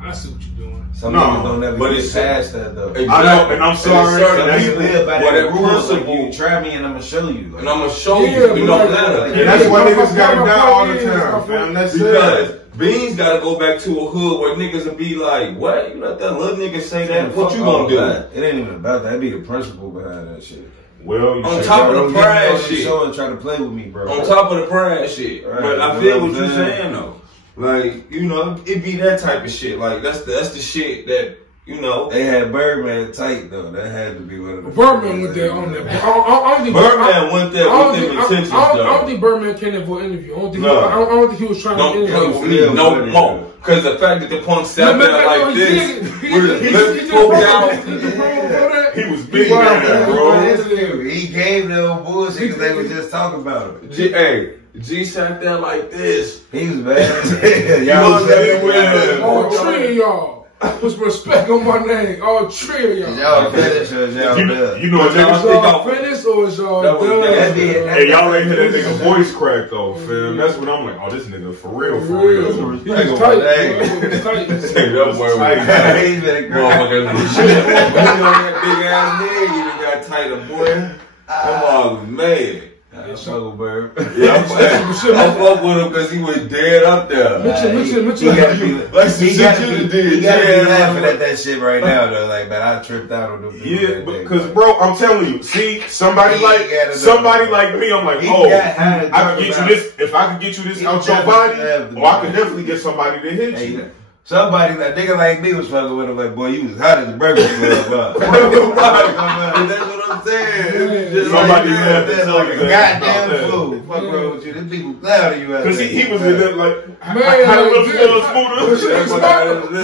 I see what you're doing. Some niggas don't ever get past that though. Exactly. I know, and I'm sorry. You live by that rule. Like, you try me and I'm gonna show you. Like, and I'm gonna show you. You know that. And that's why niggas gotta die all the time, fam. That's because Beans gotta go back to a hood where niggas will be like, what? You let that little nigga say that? What you gonna do? It ain't even about that. It be the principle behind that shit. Well, you on top of the pride shit. Show and try to play with me, bro. On top of the pride shit. Right, but I feel what you're saying though. Like, you know, it be that type of shit. Like, that's the shit that, you know. They had Birdman tight though. That had to be one of the. Birdman went there on that. Birdman went there with them intentions though. I don't think Birdman came there for an interview. I don't think he was trying to interview. Don't play with me no more. Because the fact that the punk sat there like this, with his lips pulled down. He was big down there, bro. He gave them bullshit because they were just talking about it. G sat there like this. He was bad. Y'all was everywhere. All three of y'all. Put some respect on my name. All three of y'all. Y'all finished or y'all done? You know what y'all finished or is y'all done? Hey, y'all ain't hear that nigga voice crack though, fam. That's what I'm like. Oh, this nigga for real. He was tight. That big ass head even got tighter, boy. Come on, man. Struggle, bird. Yeah, I fuck with him because he was dead up there. Mitchell. He gotta be laughing at that shit right now though. Like, man, I tripped out on them. Yeah, because bro, I'm telling you, see, somebody like me, I'm like, oh, I can get you this. If I can get you this out your body, or I can definitely get somebody to hit you. Somebody, that nigga like me was fucking with him like, boy, you was hot as a burger club. That's what I'm saying. Somebody had that goddamn fool. Fuck wrong with you. These people loud at you out there. Because he was in there like, man, he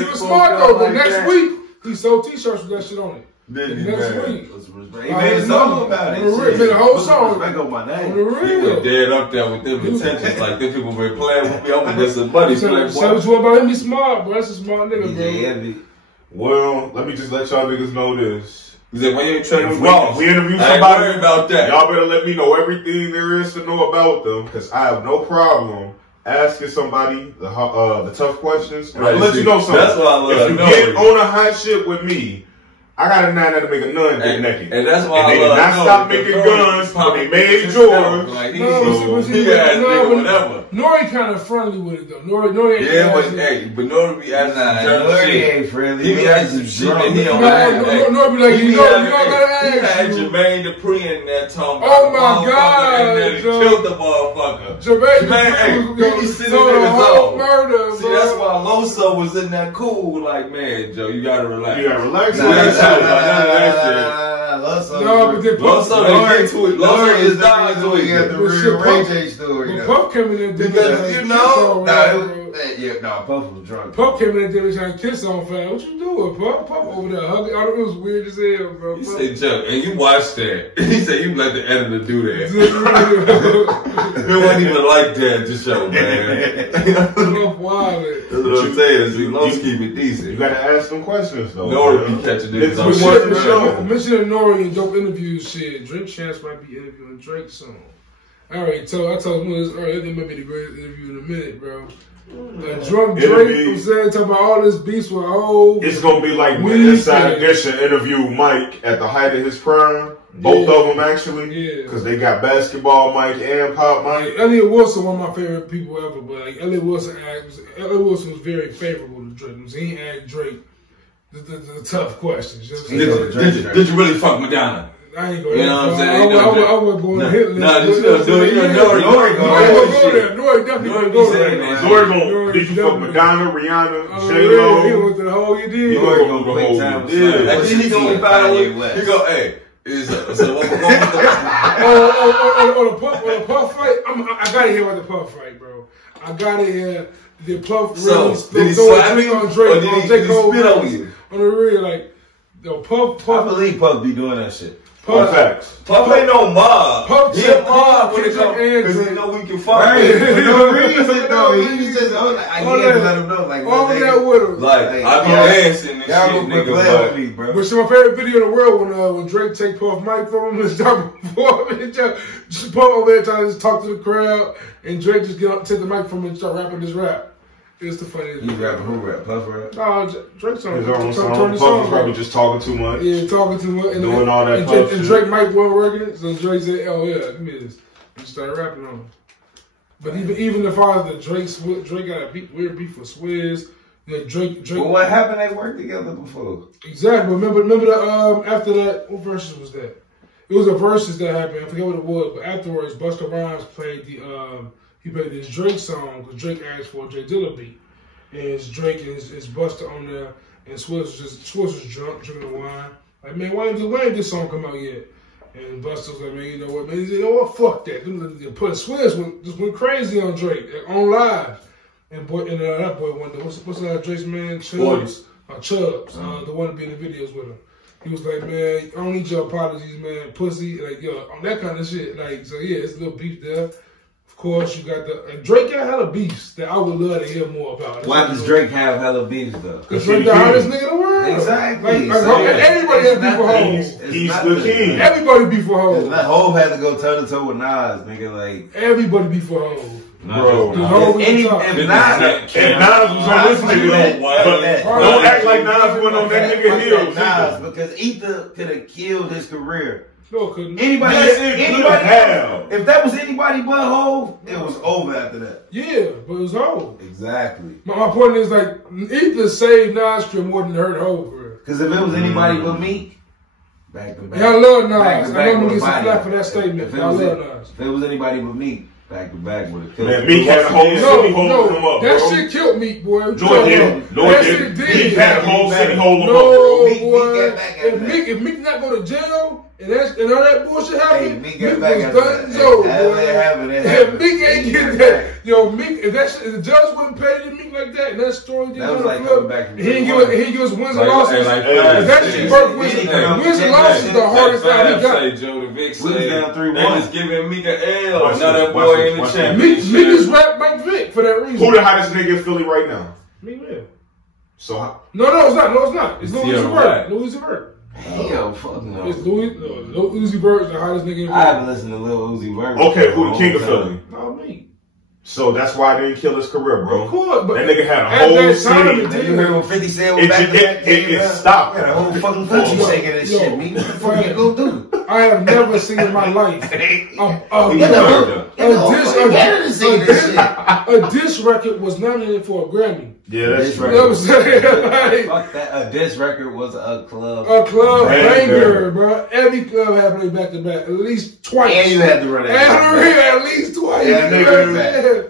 was smart though. The next week, he sold t-shirts with that shit on it. Next week. He made a song about it. He made a whole song. Respect on my name. He was dead up there with them intentions. Like, them people been playing with me. I'm gonna get some money. Say what you want about him. He's smart, bro. That's a smart nigga, bro. Well, let me just let y'all niggas know this. He said, when you ain't trying to we interview somebody about that. Y'all better let me know everything there is to know about them, because I have no problem asking somebody the tough questions. And Right, I'll let you know something. That's what I love. If you get on a hot shit with me, I got a nine that'll make a nun get naked. And that's why and I they love did not stop making guns, but they made yours. Like, he asked nigga whatever. Nori kind of friendly with it though. Nori ain't yeah, but Nori be asking Nori ain't friendly. He be asking shit that he don't Nori be like, you gotta ask. He had Jermaine Dupri in there talking about, oh my God, and then he killed the motherfucker. Jermaine, he sitting niggas murder. See, that's why Loso was in that cool. Like, man, Joe, you gotta relax. You gotta relax. No, but then Loso is not doing the real Ray J story. Puff came in there because you know, Puff was drunk. Puff came in there trying to kiss on fam. What you doing, Puff? Puff over there hugging. It was weird as hell, bro. He said, Chuck, and you watched that. He said you let the editor do that. It wasn't even like that to show, man. Puff wild. That's what I'm saying. See, Los keep it decent. You gotta ask them questions though. Nori be catching niggas on the show. Mentioning Nori and dope interviews, shit. Drink Champs might be interviewing Drake soon. Alright, so I told him this earlier. That might be the greatest interview in a minute, bro. Drunk Drake, I'm saying, talking about all this beats with old. It's gonna be like when Inside Edition interviewed Mike at the height of his prime. Both of them actually, because they got basketball Mike and pop Mike. Elliot Wilson, one of my favorite people ever, but like Elliot Wilson was very favorable to Drake. He asked Drake the tough questions. Did you really fuck Madonna? I ain't going to. You know what I'm saying? I wasn't going to hit list. Nah, just Nori go there. Nori definitely going to go there. Nori going to, did you fuck Madonna, Rihanna, J-Lo? He went to the whole you did. Nori going to go whole you did. And then he going to battle with, he go, hey. On the Puff fight, I gotta hear about the Puff fight, bro. I gotta hear the Puff really did he slap me on Drake, or did he spit on you? On the real, like, Puff. I believe Puff be doing that shit. Puff facts. Puff ain't no mob. Puff he a mob when it comes because he know we can fuck. Right. For no reason, though. He just I had to let him know. Like, all that with him. Like, I be dancing and shit, nigga. But it's my favorite video in the world when Drake take Puff mic from him and start performing. Just Puff over there trying to just talk to the crowd, and Drake just get up, take the mic from him and start rapping this rap. It's the funniest. You rapping? Who rap? Puff rap? No, Drake's on his own song. Puff was probably just talking too much. Yeah, talking too much. And doing all that and Puff and Drake mic wasn't working, so Drake said, "Oh yeah, give me this." And started rapping on him. But even the father, Drake got a weird beef with Swizz. Yeah, Drake. Well, what happened? They worked together before. Exactly. Remember the after that, what verses was that? It was a verses that happened. I forget what it was, but afterwards, Busta Rhymes played he played this Drake song because Drake asked for a J Dilla beat. And it's Drake and it's Busta on there, and Swizz was drunk, drinking the wine. Like, man, why ain't this song come out yet? And Busta was like, man, you know what, man? He said, you know what, fuck that. Swizz just went crazy on Drake, on live. And that boy wonder, what's Drake's man? Chubbs. The one to be in the videos with him. He was like, man, I don't need your apologies, man. Pussy, like, yo, on that kind of shit. Like, so yeah, it's a little beef there. Of course, you got Drake got hella beefs that I would love to hear more about. Why does Drake have hella beefs though? Because Drake the hottest nigga in the world. Exactly. Everybody has beef for hoes. He's the king. Everybody beef for hoes. Hov had to go toe to toe with Nas, nigga. Like everybody beef for hoes. Bro, if Nas was on this nigga, but don't act like Nas went on that nigga heels. Nas, because Ether could have killed his career. No, couldn't. Anybody have. If that was anybody but Hov, it was over after that. Yeah, but it was Hov. Exactly. My point is, like, Ether saved Nas career more than hurt Hov. Because if it was anybody but Meek, back to back. Yeah, I love Nas. I'm going to get some flack for that statement. I love Nas. If it was anybody but Meek, back to back with it. Man, Meek had a whole city holding him up, bro. That shit killed Meek, boy. No, it did. Meek had a whole city holding him up, bro. Boy. If Meek not go to jail, and all that bullshit happened, Meek was done. If Meek ain't get that, yo, Meek, if the judge wouldn't pay to Meek like that, and that story didn't go to flip, he didn't give us wins and losses. That shit worked. Wins and losses is the hardest thing he got. Joe the Vic said, down 3-1. They was giving Meek an L. Now that boy in the championship. Meek is rap Mike Vick for that reason. Who the hottest nigga in Philly right now? Meek Mill. So no, it's not. It's Lil Uzi Vert. Hell, fuck no. It's Lil Uzi Vert is the hottest nigga in Philly. I haven't listened to Lil Uzi Vert. Okay, who the king of Philly? No, me. So that's why I didn't kill his career, bro. Of course, but that nigga had a whole city. You heard what 50 said was back to back. It stopped. Yeah, the whole fucking country shaking that shit. Me, what the fuck you gonna do? I have never seen in my life a diss record was nominated for a Grammy. Yeah, that's right. You know what I'm saying? Fuck that. A diss record was a club. A club banger, bro. Every club had to play back to back at least twice. And you had to run it. At least twice. Yeah, you know what I'm saying?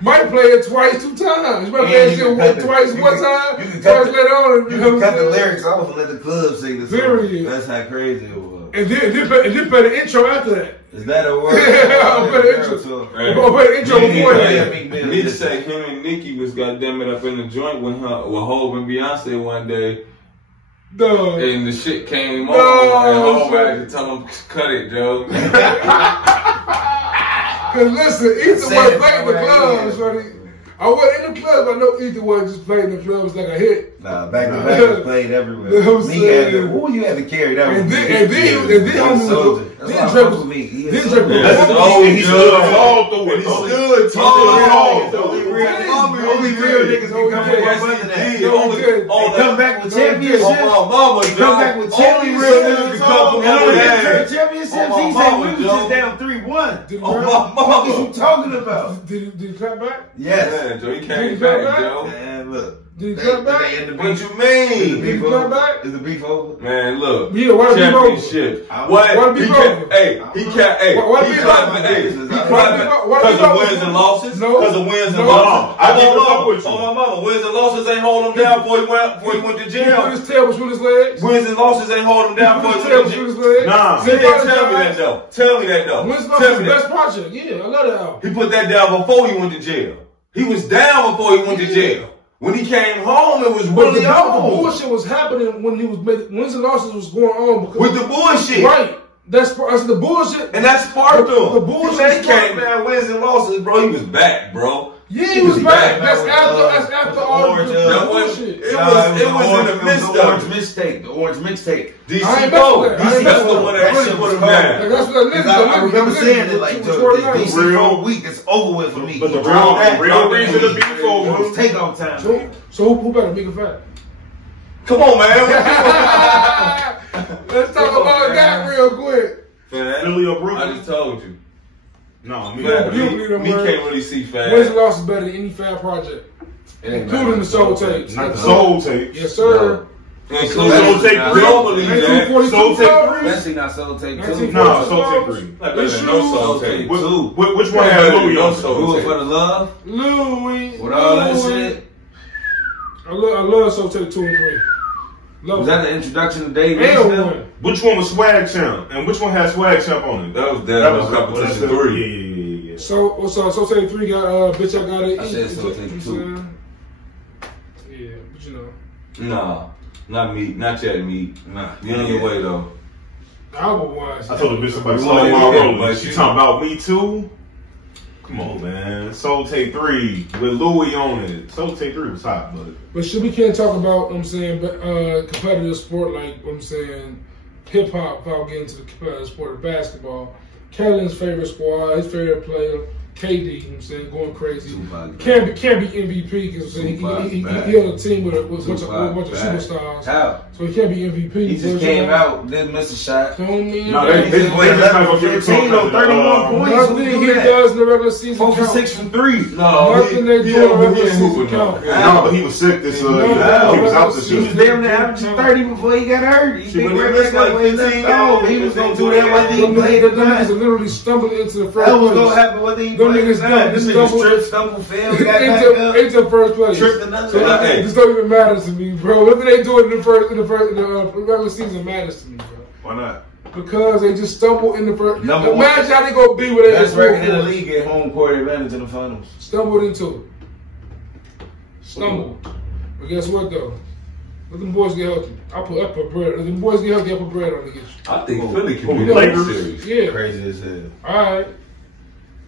Might play it twice, 2 times. Might play it twice, one time, twice later on. You can cut the lyrics off and let the club sing the song. That's how crazy it was. And then play the intro after that. Is that a word? Yeah, I'll play the intro. I'll play the intro before that. He say him and Nicki was goddamn it up in the joint with Hov and Beyonce one day. No. And the shit came on and Hov had to tell him cut it, Joe. Cause listen, Ether was playing the clubs, buddy. I wasn't in the club. I know Ether was just playing the clubs like a hit. Nah, back to back was played everywhere. You know what I'm saying? You had to carry that. And then Drake was me. He's good. Only real niggas can come from that. Come back with championships. Come back with championships. Only real niggas can come from that. Championships. He said we was just down 3-1. What is you talking about? Did he clap back? Yes. Yeah, Joe, he came back, Joe. Man, look. Did he clap back? What you mean? Did he clap back? Is the beef over? Man, look. Yeah, why the beef over? Championship. Why the beef over? He clapped because of wins and losses. Because of wins and losses. Hold on, mama. Wins and losses ain't hold him down before he went to jail. Put his tail between his legs. Wins and losses ain't hold him down before he went to jail. Nah. Tell me that though. Tell me that though. Wins and losses the best project. Yeah, I love that album. He put that down before he went to jail. He was down before he went to jail. When he came home, it was really on. The bullshit was happening when he was making wins and losses was going on because with the bullshit. Right. That's the bullshit. And that sparked him. The bullshit. He came down wins and losses, bro. He was back, bro. Yeah, he was back. That's after all the bullshit. It was in the midst of the orange mixtape. The orange mixtape. DC4. That's the one that really put him down. That's what I remember saying it like DC4 week. It's over with for me. But the real reason to be over was take off time. So who better make a fact? Come on, man. Let's talk about that real quick. I just told you. No, me can't really see fast. Wins and losses better than any Fab project, including the soul tapes. Not the soul tapes. Yes, sir. Including Soul Tape 3. Soul Tape 3. Especially not Soul Tape 2. No, Soul Tape 3. No Soul Tape 2. Which one has Louis on Louis for the love? Louis. With all that shit. I love Soul Tape 2 and 3. Was that the introduction to Dave? Which one was Swag Champ? And which one had Swag Champ on it? That was Competition 3. Yeah. So Soul Tape 3 got Bitch I Gotta Eat. I said Soul Tape 2. Yeah, but you know. Nah, not meat. Not yet meat. Nah. You on your way though. Album wise. I told the bitch somebody slow my roll. She talking about me too? Come on, man. Soul Tape 3 with Louis on it. Soul Tape 3 was hot, but shit, we can't talk about, competitive sport like, hip hop without getting to the competitive sport of basketball. Kaylin's favorite squad, his favorite player, KD, going crazy. Can't be MVP because he held a team with a bunch of superstars. How? So he can't be MVP. He just came out, didn't miss a shot. No, they just not gonna give it to him. 31 points. Nothing he does in the regular season 4 for 6 from 3. No, nothing they do in the regular season count. No, but he was sick this he was out this year. He was damn near averaging 30 before he got hurt. He been right back up when he left off. He was gonna do that whether he played or not. He literally stumbled into the first place. That was gonna happen whether he played or not. This nigga tripped, stumbled, fell, got back up. Into first place. Tripped another so it just don't even matter to me, bro. What do they do in the regular season matters to me, bro. Why not? Because they just stumbled in the first. Imagine how they gonna be where they best record in the league at home court advantage in the finals. Stumbled into it. Stumbled. But guess what though? Let them boys get healthy. I put bread. Let them boys get healthy. I put bread on the issue. I think Philly can be the series. Yeah. Crazy as hell. All right.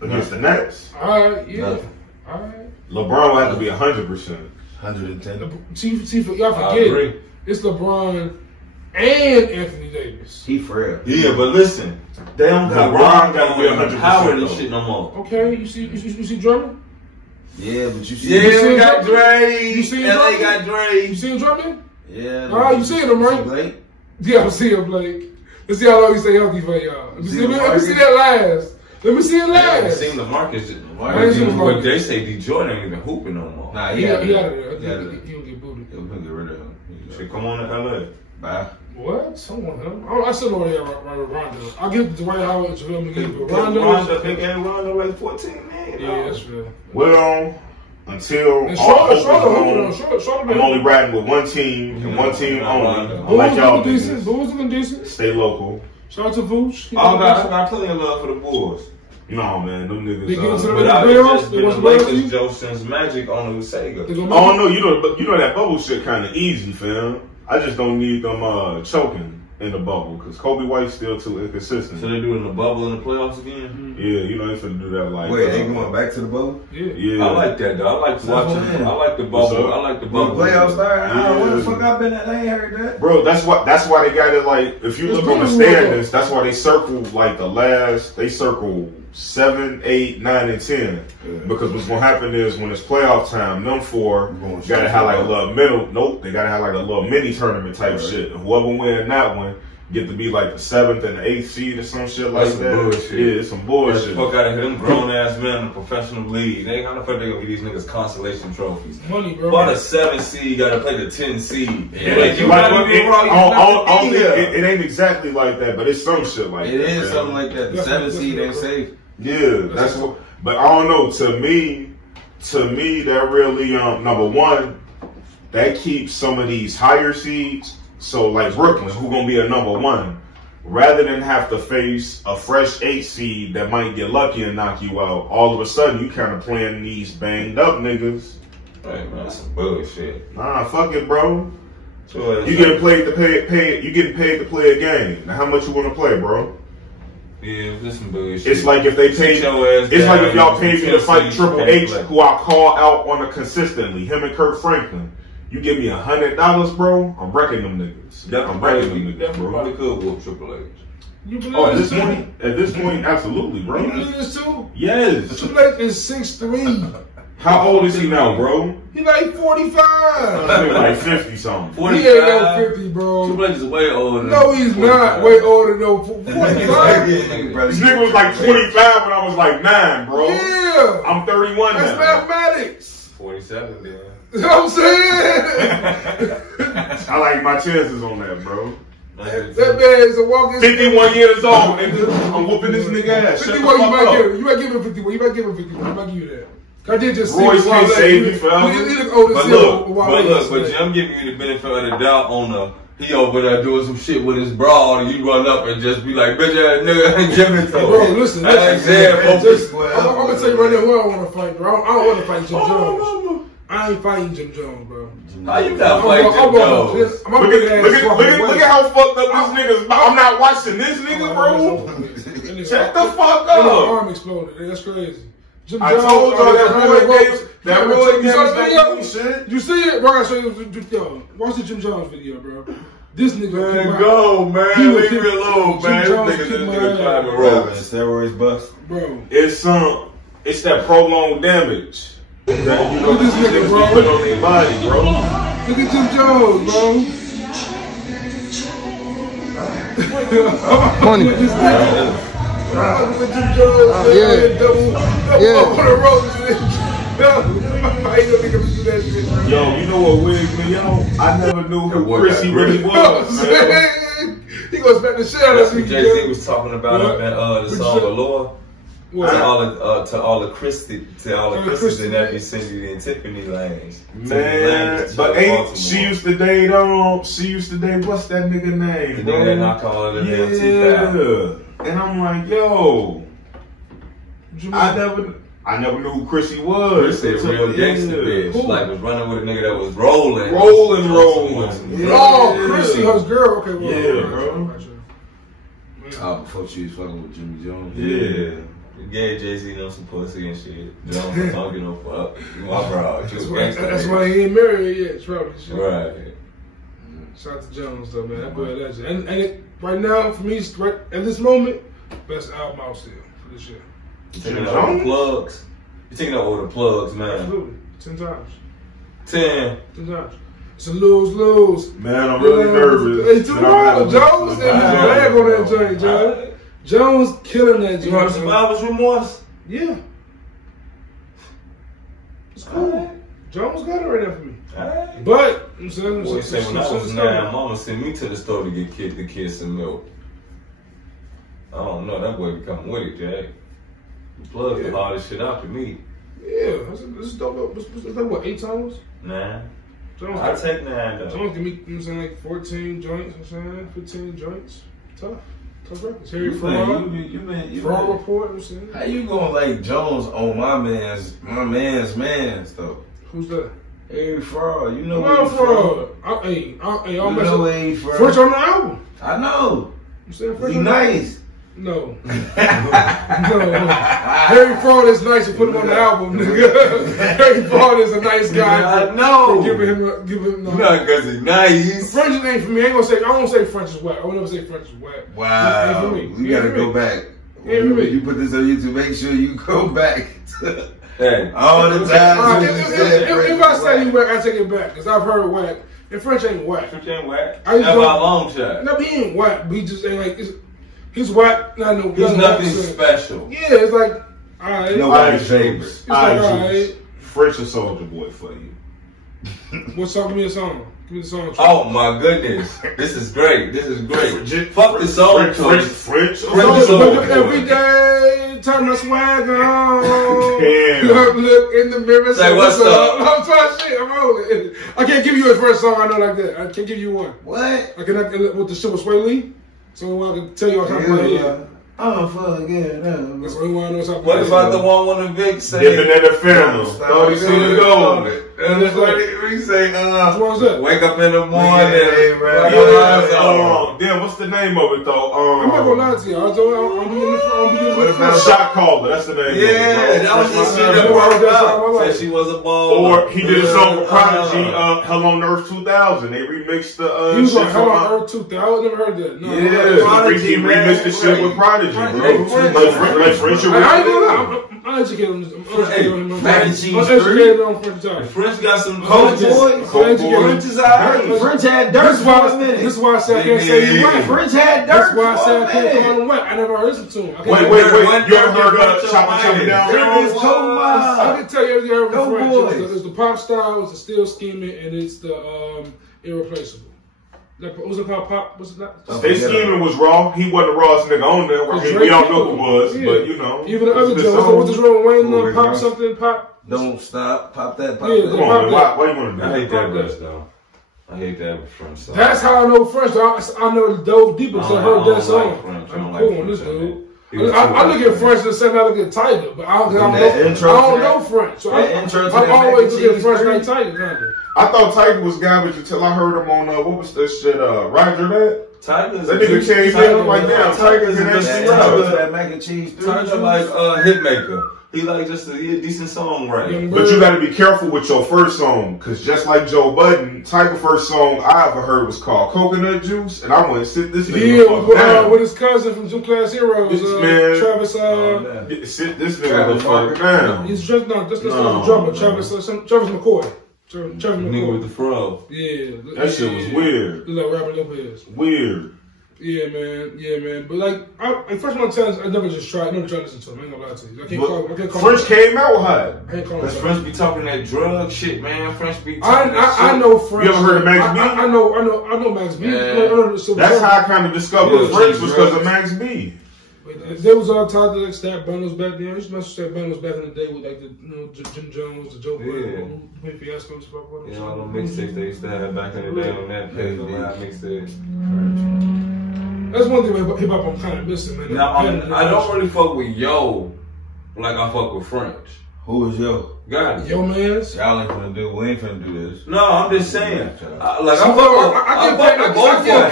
Against the Nets. All right. Yeah. Nothing. All right. LeBron will have to be 100%. 110. Chief, y'all forget. It's LeBron, and Anthony Davis. He frail. Yeah, but listen, they don't got LeBron gotta be 100% Howard and though. shit no more. Okay, you see Drummond? Yeah, but you see. Yeah, we got Dre. You seen LA Drummond? got Dre. You seen Drummond? Yeah. You seen him, right? Blake? Yeah, I see him, Blake. Let's see how long he stay healthy for y'all. Let me see that last. Let me see it I haven't last. seen LaMarcus. I ain't seen LaMarcus. But they say Detroit ain't even hooping no more. Nah, He out of there. He out of there. He'll get booted. He'll get rid of him. Should come on to LA. Bye. What? Someone him. I still know they have Rondo. I'll give it to Dwight Howard and JaVale McGee, but Rondo. They gave Rondo like 14 million. Yeah, that's fair. Well, until And all hope is Charlotte gone, I'm only riding with one team and one team only. I'm like y'all looking decent. niggas. Bulls looking decent. Stay local. Shout out to Vuce. I got plenty of love for the Bulls. No, man, them niggas. They get into the But I playoffs. was just They been want a the Lakers playoffs. Joe since Magic on the Sega. Oh no, you know that bubble shit kind of easy, fam. I just don't need them choking in the bubble because Kobe White's still too inconsistent. So they doing the bubble in the playoffs again? Yeah, you know they finna do that like. Wait, they going back to the bubble? Yeah. I like that though. I like watching. I like the bubble. I like the When bubble. the playoffs start, Yeah. where the fuck I been at? I ain't heard that. Bro, that's why they got it like if you It's look on the really real. standings, that's why they circle like they circle 7, 8, 9, and 10. Yeah. Because what's gonna happen is when it's playoff time, them four Going gotta have like a little they gotta have like a little mini tournament type shit. And whoever win that one get to be like the 7th and the 8th seed or some shit like That's some that. bullshit. Yeah, it's some Get bullshit. the fuck out of here. Them grown ass men in the professional league. They how the fuck they gonna get these niggas consolation trophies? Money, bro. About a 7 seed gotta play the 10 seed. Yeah, Like you like, not even wrong. it ain't exactly like that, but it's some shit like It that. is man. something like that. The 7 seed ain't safe. Yeah, that's what. But I don't know. To me, that really number one, that keeps some of these higher seeds. So like Brooklyn, who gonna be a number one, rather than have to face a fresh 8 seed that might get lucky and knock you out. All of a sudden, you kind of playing these banged up niggas. Hey man, that's some bullshit. Nah, fuck it, bro. So, You getting paid to pay. You getting paid to play a game. Now, how much you want to play, bro? yeah, this some bullshit. It's like if they paid. It's like if y'all paid me to fight Triple H, who I call out on it consistently. Him and Kurt Franklin. You give me $100, bro. I'm wrecking them niggas. I'm wrecking them niggas, bro. Probably could whoop Triple H. You believe Oh, this too? at this point, absolutely, You bro. believe this too? Yes. Triple H is 6'3". How old is he now, bro? He like 45. I think like 50 something. 45. He ain't no 50, bro. Triple H is way older than No, he's 45. not. Way older than 45. This nigga was like 25 when I was like 9, bro. Yeah. I'm 31 That's now. mathematics. 47 then. You know what I'm saying? I like my chances on that, bro. That man is a walking. 51 years old, nigga. I'm whooping this nigga ass. Shut the 51, fuck up. you might give him 51. You might give him 51. I might give you that. I did just see Royce him can't while save later. you forever. He look old as But hell look, while but later. I'm giving you the benefit of the doubt on the. He over there doing some shit with his broad, and you run up and just be like, bitch ass nigga, ain't giving it to him. Bro, listen. I ain't saying, I'm bro. gonna tell you right now who I want to fight, bro. I don't want to fight Jim Jones. I ain't fighting Jim Jones, bro. How you not fighting Jim Jones? I'm gonna Look at how fucked up this nigga's. I'm not watching this nigga, bro. Shut the fuck My up. arm exploded. That's crazy. Jim I told y'all that Roy You saw the video? Games shit. You see it, bro? I show you. Yo, watch the Jim Jones video, bro. This nigga. Man, go, man. Leave me alone, man. Jones This kicked my nigga ass. climbing Bro, ropes. steroids bust. Bro. It's that prolonged damage. That, you know, Look at this nigga, bro. put on their body, bro. Look at Jim Jones, bro. Funny. Look at this nigga. Look at Jim Jones. Yeah. Double Yeah. on the road. I ain't gonna do that shit. Yo, you know what wigs me out? I never knew That who boy Chrissy got really You know what was, I'm man. saying? He gonna smack the shit out That's of what me. Jay-Z was talking about up in the song Allure. What? To all the Christy and every Cindy and Tiffany lanes. Man, but ain't she used to date what's that nigga name? The bro? nigga that knocked all of them damn teeth out. Yeah. And I'm like, yo, I never knew who Chrissy was. Chrissy, a real gangster bitch. Who? Like was running with a nigga that was rolling. Rolling. Yeah. Oh, Chrissy, her girl. Okay, well, Yeah, bro. Oh, before she was fucking with Jimmy Jones. Yeah. Gave Jay-Z no some pussy and shit. Jones don't give no fuck. My bro, That's why he ain't married yet. Probably. Right. Shout out to Jones though, man. That boy a legend. And right now, for me, right at this moment, best album out here for this year. You taking out all the plugs? You taking out all the plugs, man? Absolutely. 10 times. 10 times. It's a lose-lose. Man, I'm really nervous. Hey, tomorrow, Jones and bag on that joint, Jones. Jones killing that joint. You heard Survivor's Remorse? Yeah. It's cool. Jones got it right there for me. Alright. But I'm saying, Boy, say when I was 9, mama sent me to the store to get the kids some milk. I don't know, that boy be coming with it, Jack. The plug the hardest shit out to me. Yeah, this is dope. It's like what, 8 times? 9. Jones, I take 9 though. Jones give me, you know what I'm saying, like 14 joints, you know what I'm saying, 15 joints. Tough records. Harry Fraud. Fraud report, you know what I'm saying. How you gonna like Jones on my man's though? Who's that? Harry Fraud. You know what Fraud. I'm messing French on the album. I know. You saying French? He nice. No. No. Harry Fraud is nice to put him on the album, nigga. Harry Fraud is a nice guy. Yeah, I know. Giving him not because he's nice. French ain't for me. I don't say French is whack. I would never say French is whack. Wow. You gotta go back. You put this on YouTube, make sure you go back to all the times. If I say you whack, I take it back. Because I've heard whack. And French ain't whack. French ain't whack. That's my long shot. No, he ain't whack. But he just ain't like, he's whack. He's nothing special. Yeah, it's like, alright. Nobody's favorite. It's like, alright. French or Soldier Boy for you. What song? Give me a song. Give me the song. Oh my goodness. This is great. Fuck the song choice. French every day, turn the swag on. Look in the mirror. Say what's up. I'm trying shit. I'm on it. I can't give you a first song I know like that. I can't give you one. What? I cannot with the shit with Sway Lee. So I can tell you how to play it. Oh, fuck yeah. That's what we want to know. What about the one when the Vic say? Dipping in the film. Thought he seen it go. And it's like, we say, which one's that? wake up in the morning. Damn, what's the name of it though? I'm not gonna lie to you. I'm being what about Shot Caller? That's the name. Yeah, that was the shit that brought up. Said she was a ball. Or he did a song with Prodigy, Hell on Earth 2000. They remixed the he was on Hell on Earth 2000. I never heard that. No, yeah, he remixed the shit with Prodigy, bro. Like French. I ain't gonna lie. I'm educated on this. I'm educated on French talk. French got some Cold boys. French is alright. French had dirt for a minute. This is why I said I can't say you whack. French had dirt. That's why I said I can't call him whack. I never listened to him. Wait. You ever heard Chopper Down? I can tell you everything I heard from French. It's the pop style, it's the still scheming, and it's the irreplaceable. What's it called? Pop? What's it not? Stay Scheming was raw. He wasn't the rawest nigga on there. I mean, we all know who was, but you know. Even the other Joe. What's this wrong? Wayne pop something? Pop. Don't stop. Pop that. Pop Yeah, that. Come on, man. Why you want to do I that? hate that verse though. I hate that French song. That's how I know French. I know dove deeper because I heard that song. I'm cool on this dude. I look at French the same way I look at Tiger, but I don't know French. So I always look at French like Tiger, kind of. I thought Tiger was garbage until I heard him on what was that shit? Roger that. Tiger's that nigga changed name. I'm like, damn, Tiger's in that shit. That mac and cheese. Tiger like hitmaker. He like just a decent songwriter. But you got to be careful with your first song, cause just like Joe Budden, Tiger first song I ever heard was called Coconut Juice, and I want to sit this nigga down. With his cousin from Gym Class Heroes, Travis. Sit this nigga the fuck down. He's just not the drummer, Travis McCoy. Nigga with the fro. Yeah. That shit was weird. Like Robert Lopez. Weird. Yeah, man. But like, first one times I never tried to listen to him. I ain't gonna lie to you. I can't call French came out hot. I can't call him. French be talking that drug shit, man. French be talking I know French. You ever heard of Max B? I know Max B. That's how I kind of discovered French was because of Max B. There was all types of like stat bundles back then. I used to mess with stat bundles back in the day with like the Jim Jones, the Joe Budden, Fiasco and stuff like that. Yeah, all the mixtapes they used to have back in the day on that page, the live mixtapes. That's one thing about hip hop I'm kind of missing, man. Now I don't really fuck with Yo like I fuck with French. Who is yo? Got it. Yo, man's. Y'all ain't finna do. We ain't finna do this. No, I'm just saying. Like I give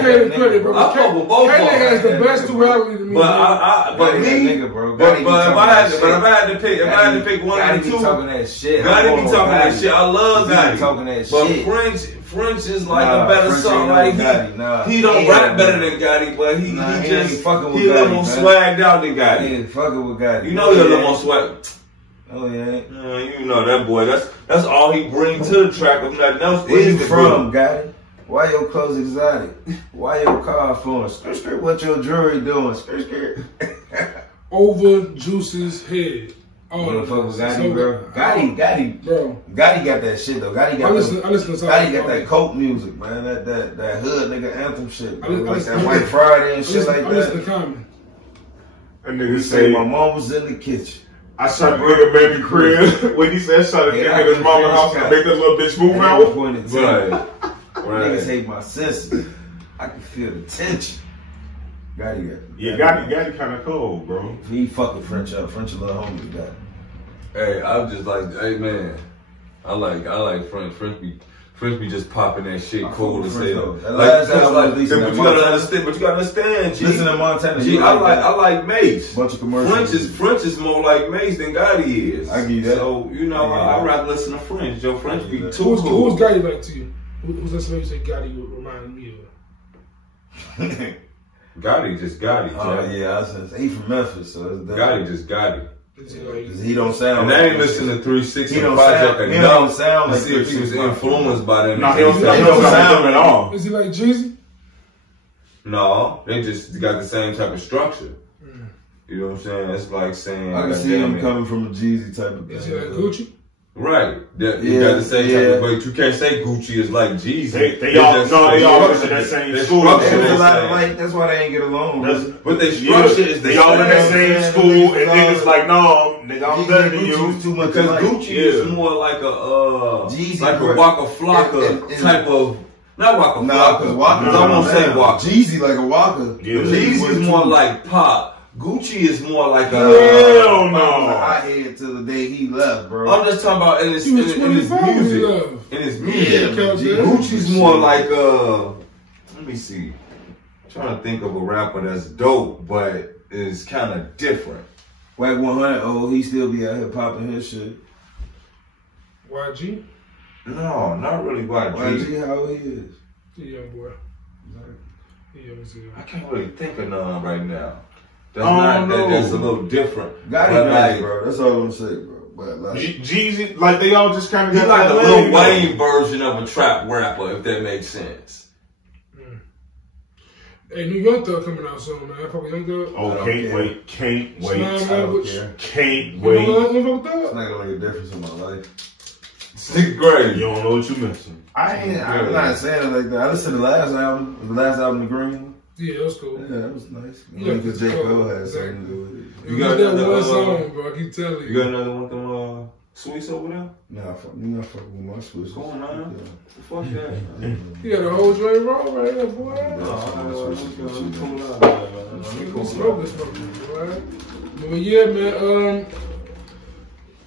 Kaylin credit, bro. I fuck with both. Kaylin has the best duality to me. But if I had to pick one of the two, talking that shit. Gotti be talking that shit. I love Gotti. Talking that shit. But French is like a better song. Like he don't rap better than Gotti, but he a little more swagged out than Gotti. He ain't fucking with Gotti. You know he a little more swag. Oh yeah. You know that boy. That's all he brings to the track. If nothing else, where you from, Gotti? Why your clothes exotic? Why your car flowing? Skirt, skirt. What your jewelry doing? Skirt, skirt. Over Juice's head. Oh, motherfucker with Gotti, bro. Gotti, bro. Gotti got that shit though. Gotti got Gotti got that coke music, man. That hood nigga anthem shit, bro. Like that White Friday and shit like that. Listen to Common. That nigga say my mom was in the kitchen. I shot a nigga baby crib. When he said shot a nigga in his mama's house and make that little bitch move out. Right. Niggas hate my senses. I can feel the tension. Gotti kind of cold, bro. He fucking French up. French a little homie, Gotti. Hey, I'm just like, hey man, I like French. French be just popping that shit cold as hell. But you gotta understand, G. Listen to Montana. G, I like Mace. Bunch of commercials. French is more like Mace than Gotti is. I give you that. So, you know, I'd rather listen to French. Joe French be too cool. Who's Gotti like to you? Who's that somebody you say Gotti would remind me of? Gotti just Gotti. Oh yeah, I said he from Memphis, so it's Gotti just Gotti. Cause he don't sound. And I ain't listening to 360 he don't Project sound, he don't sound like to see if he was influenced by them. No, he don't sound at all. Is he like Jeezy? No, they just got the same type of structure. You know what I'm saying? It's like saying I can see him coming from a Jeezy type of thing. Is he like Gucci? Right. You got the same type of, but you can't say Gucci is like Jeezy. They all in that same school. That's why they ain't get along. But they structure is they all in that same school, and niggas like, no, nigga, I'm better than you. Too much because Gucci is more like a Jeezy, like a Waka Flocka type of. Not Waka Flocka. Because I won't say Waka. Jeezy like a Waka. Jeezy is more like pop. Gucci is more like a hell no. I head till the day he left, bro. I'm just talking about in his music. In his music, Gucci's more like let me see. I'm trying to think of a rapper that's dope, but is kind of different. Wack 100. Oh, he still be out here popping his shit. YG? No, not really YG. YG, how he is? The young boy. I can't really think of none right now. That's a little different. Gotti nice, bro. That's all I'm saying, bro. But like Jeezy, like they all just kind of he's like a Lil Wayne version of a trap rapper, if that makes sense. Hey, New York Thug coming out soon, man. I fuck with Young Thug. Oh, can't wait. Can't wait. It's You not gonna make a difference in my life. It's great. You don't know what you're missing. I'm not saying it like that. I listened to the last album. The last album, The Green. Yeah, that was cool. Yeah, that was nice. Yeah, because J. Cole had something to do with it. You got that one song, bro. I keep telling you. You got another one of them sweets over there? Nah, you're not fucking with my sweets. Come on, man. Fuck that. You got a whole joint roll right there, boy. But yeah, man.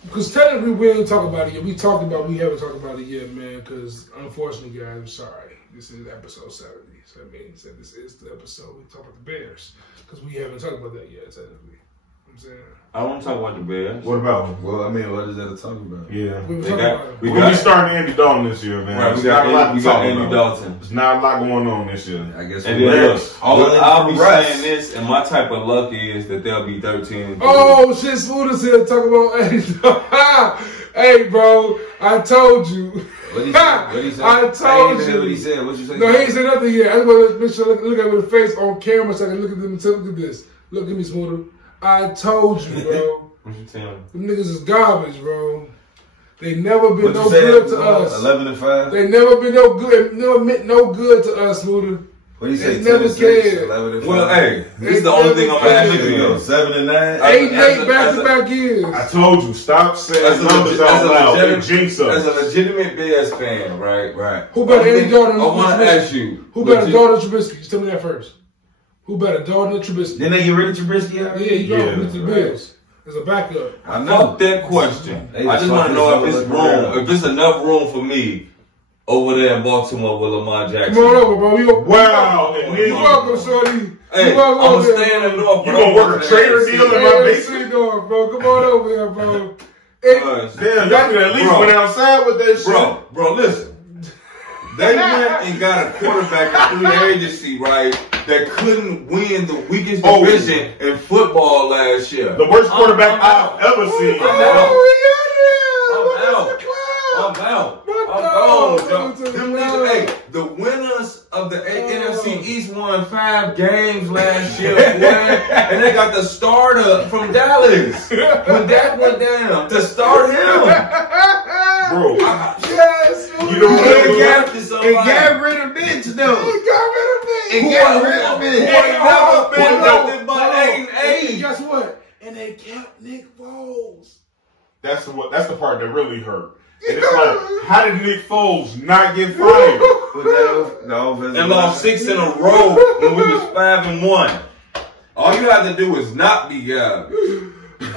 Because technically we ain't talking about it yet. We haven't talked about it yet, man. Because unfortunately, guys, I'm sorry. This is episode 70. So that means that this is the episode we talk about the Bears. Because we haven't talked about that yet, technically. I'm saying. I want to talk about the Bears. What about them? Well, I mean, what is that to talk about? Yeah. We starting Andy Dalton this year, man. Right, we got Andy Dalton. There's not a lot going on this year. I guess. And then I'll be saying this, and my type of luck is that they'll be 13. Oh, shit, Smooda said talk about Andy Dalton. Hey, bro, I told you. What he said? I told you. What he said? What you say? No, he ain't said nothing yet. I just want to make sure look at me with the face on camera so I can look at them and tell look at this. Look at me, Smooda. I told you, bro. What you telling me? Them niggas is garbage, bro. They never been no good to us. 11-5. They never been no good. Never meant no good to us, Smooda. What do you say? They never cared. Well, hey, this is the only thing I'm asking you. 7-9. 8 back-to-back years. I told you, stop saying numbers out loud. Jinx us. As a legitimate Bears fan, right? Right. Who better Andy Dalton? I want to ask you. Who better Dalton or Trubisky? Just tell me that first. Who better, Dalton or Trubisky? Didn't they get rid of Trubisky? Yeah, you got rid of the Bills. as a backup. I know. Fuck that question. I just want to know if it's room, if it's enough room for me over there in Baltimore with Lamar Jackson. Come on over, bro. Wow. You welcome, shorty. Hey, I'm staying in North. You gonna work a trader deal in my basement? Going, bro. Come on over here, bro. Damn, y'all could at least went outside with that shit. Bro, listen. They went and got a quarterback in free agency, right, that couldn't win the weakest division in football last year. The worst quarterback I've ever seen. I'm out. Hey, the winners of the NFC East won 5 games last year, boy, and they got the starter from Dallas when that went down to start him. Bro, yes, you know what? And got rid of Mitch, though. And got rid of Mitch. Nothing but 8-8. Guess what? And they kept Nick Foles. That's the part that really hurt. And it's like, how did Nick Foles not get fired? And lost 6 in a row when we was 5-1. All you have to do is not be garbage.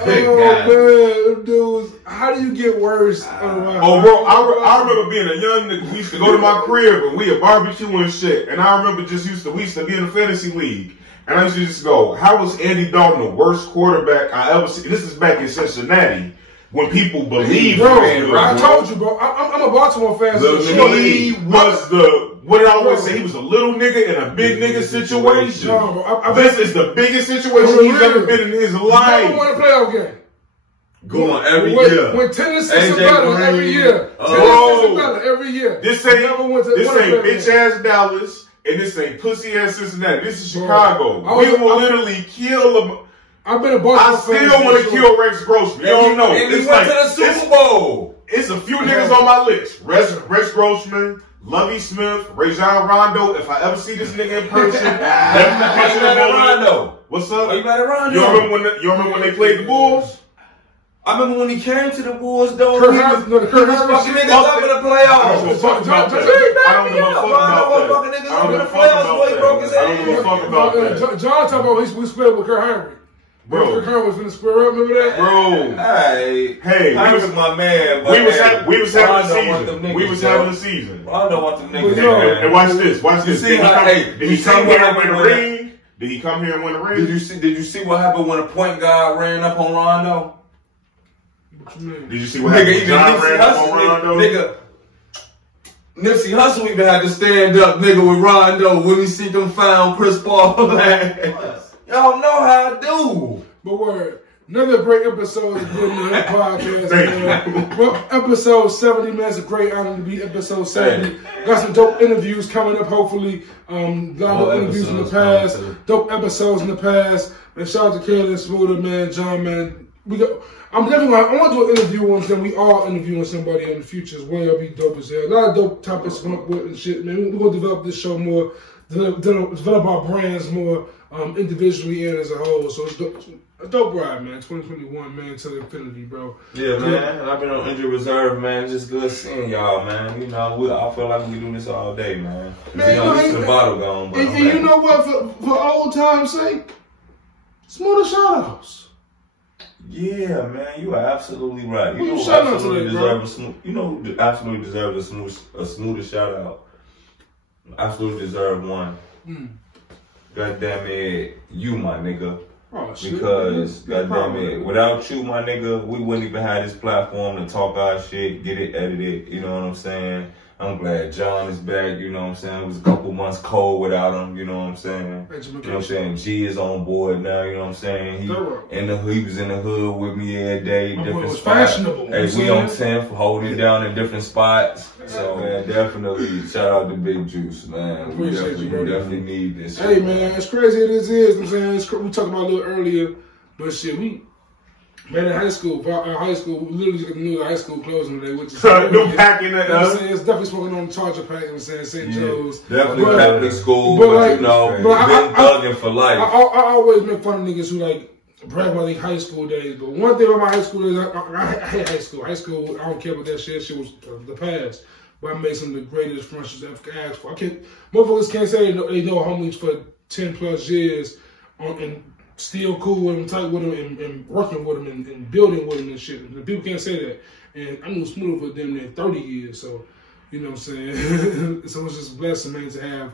Man, dudes, how do you get worse? Oh, bro, I remember being a young nigga. We used to go to my crib and we had barbecue and shit. And I remember we used to be in a fantasy league. And I used to just go, how was Andy Dalton the worst quarterback I ever seen? This is back in Cincinnati. When people believe, bro, I told you, bro. I'm a Baltimore fan. He was what did I always say? He was a little nigga in a big nigga situation. This is the biggest situation he's ever been in his life. Never won a playoff game. Going every year. When Tennessee is better every year. Tennessee is better every year. This ain't bitch ass Dallas, and this ain't pussy ass Cincinnati. This is Chicago. We will literally kill them. I've been a Baltimore fan. I still want to kill Rex Grossman. You don't know. And he went to the Super Bowl. It's a few niggas on my list. Rex Grossman, Lovie Smith, Rajon Rondo. If I ever see this nigga in person, Rondo. What's up? Are you mad at Rondo? You remember when they played the Bulls? I remember when he came to the Bulls, though. Kurt Harris fucking niggas up in the playoffs. I don't give a fuck about that. I don't give a fuck about that. John talking about we split with Kurt Harris. Bro, Kurt Harris was finna square up. Remember that? Bro, hey, he was my man. But we was having a season. We was having a season. I don't want them niggas. And watch this. Did he come here and win a ring? Did he come here and win a ring? Did you see what happened when a point guard ran up on Rondo? Did you see what happened when John ran up on Rondo? Nigga, Nipsey Hussle even had to stand up, nigga, with Rondo when he see them found Chris Paul last. Y'all know how I do. But word, another great episode of Good News Podcast, man. Well, episode 70, man. It's a great honor to be episode 70. Got some dope interviews coming up, hopefully. A lot of interviews in the past. Dope episodes in the past. And shout out to Kaylin, Smooda, man, John, man. I want to do an interview once, then we all interviewing somebody in the future as well. It'll be dope as hell. A lot of dope topics to come up with and shit, man. We're going to develop this show more, develop our brands more individually and as a whole. So it's a dope ride, man. 2021, man, till infinity, bro. Yeah, man. I've been on injured reserve, man. Just good seeing y'all, man. You know, I feel like we can do this all day, man. This is the bottle gone, but and you know what? For old time's sake, Smooda shout-outs. Yeah, man, you are absolutely right. You know, absolutely deserves a Smooda shout out. Absolutely deserve one. God damn it, you my nigga. Oh, shit, because goddamn it, without you, my nigga, we wouldn't even have this platform to talk our shit, get it edited. You know what I'm saying? I'm glad John is back, you know what I'm saying? It was a couple months cold without him, you know what I'm saying? You know what I'm saying? G is on board now, you know what I'm saying? He was in the hood with me every day, different spots. Hey, we on 10 for holding down in different spots. So, man, definitely shout out to Big Juice, man. We definitely need this shit. Hey, man, as crazy as it is, I'm saying, we talked about it a little earlier, but shit, man, in high school, we literally just knew high school closing today, which is no packing that up. It's definitely smoking on Charger Pack, you know what I'm saying, St. Joe's. Definitely Catholic school, but you know, been thugging for life. I always make fun of niggas who like brag about their high school days, but one thing about my high school days, I hate high school. High school, I don't care about that shit. Shit was the past. But I made some of the greatest friendships I've ever asked for. Motherfuckers can't say they know homies for 10 plus years and still cool with them, tight with them, and working with them, and building with them and shit. And people can't say that. And I knew Smooda for them there 30 years, so you know what I'm saying. So it's just a blessing, man, to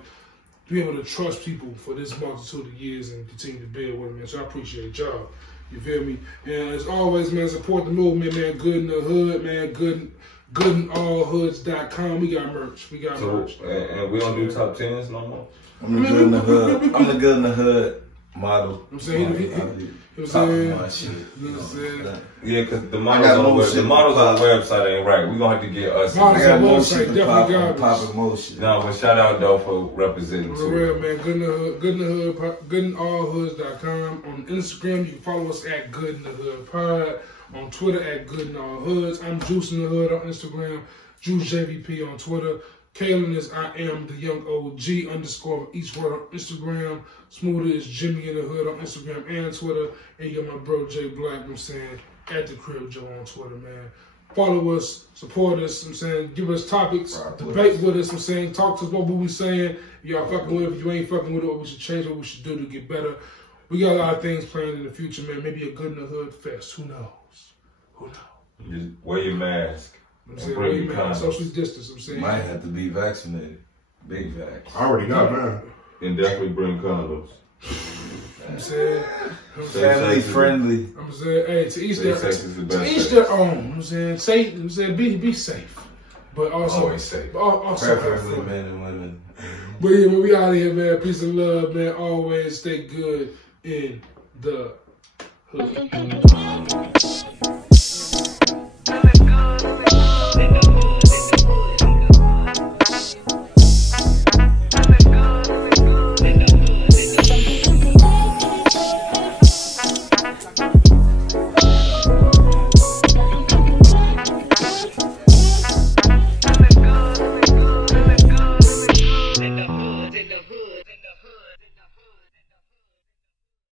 be able to trust people for this multitude of years and continue to build with them, man. So I appreciate y'all. You feel me? And as always, man, support the movement, man. Good in the hood, man. Goodinallhoods.com. We got merch. Merch. And we don't do top 10s no more. I'm the good in the hood. I'm the good in the hood model. I'm saying, you know what I'm saying? Yeah, because the models on the website ain't right. We're going to have to get us. I got more shit to pop motion. No, but shout out, though, for representing for real, man. Good in the hood, goodinallhoods.com. On Instagram, you can follow us at Good in the Hood Pod. On Twitter at Good in All Hoods. I'm Juice in the Hood on Instagram. Juice JVP on Twitter. Kaylin is I am the young OG _ each word on Instagram. Smooda is Jimmy in the Hood on Instagram and Twitter. And you're my bro Jay Black, I'm saying, at the Crib Joe on Twitter, man. Follow us, support us, I'm saying, give us topics, debate with us, I'm saying, talk to us about what we saying. Y'all fucking with it, if you ain't fucking with it, what we should change, what we should do to get better. We got a lot of things planned in the future, man. Maybe a Good in the Hood fest. Who knows? Who knows? Just wear your mask. I'm saying, wear your mask, social distance, I'm saying. Might have to be vaccinated. Big vax. I already got mine. And definitely bring condoms. I'm saying, family friendly. I'm saying, hey, to each their own. I'm saying, be safe, but also always safe. Also preferably men and women. But yeah, we out of here, man. Peace and love, man. Always stay good in the hood.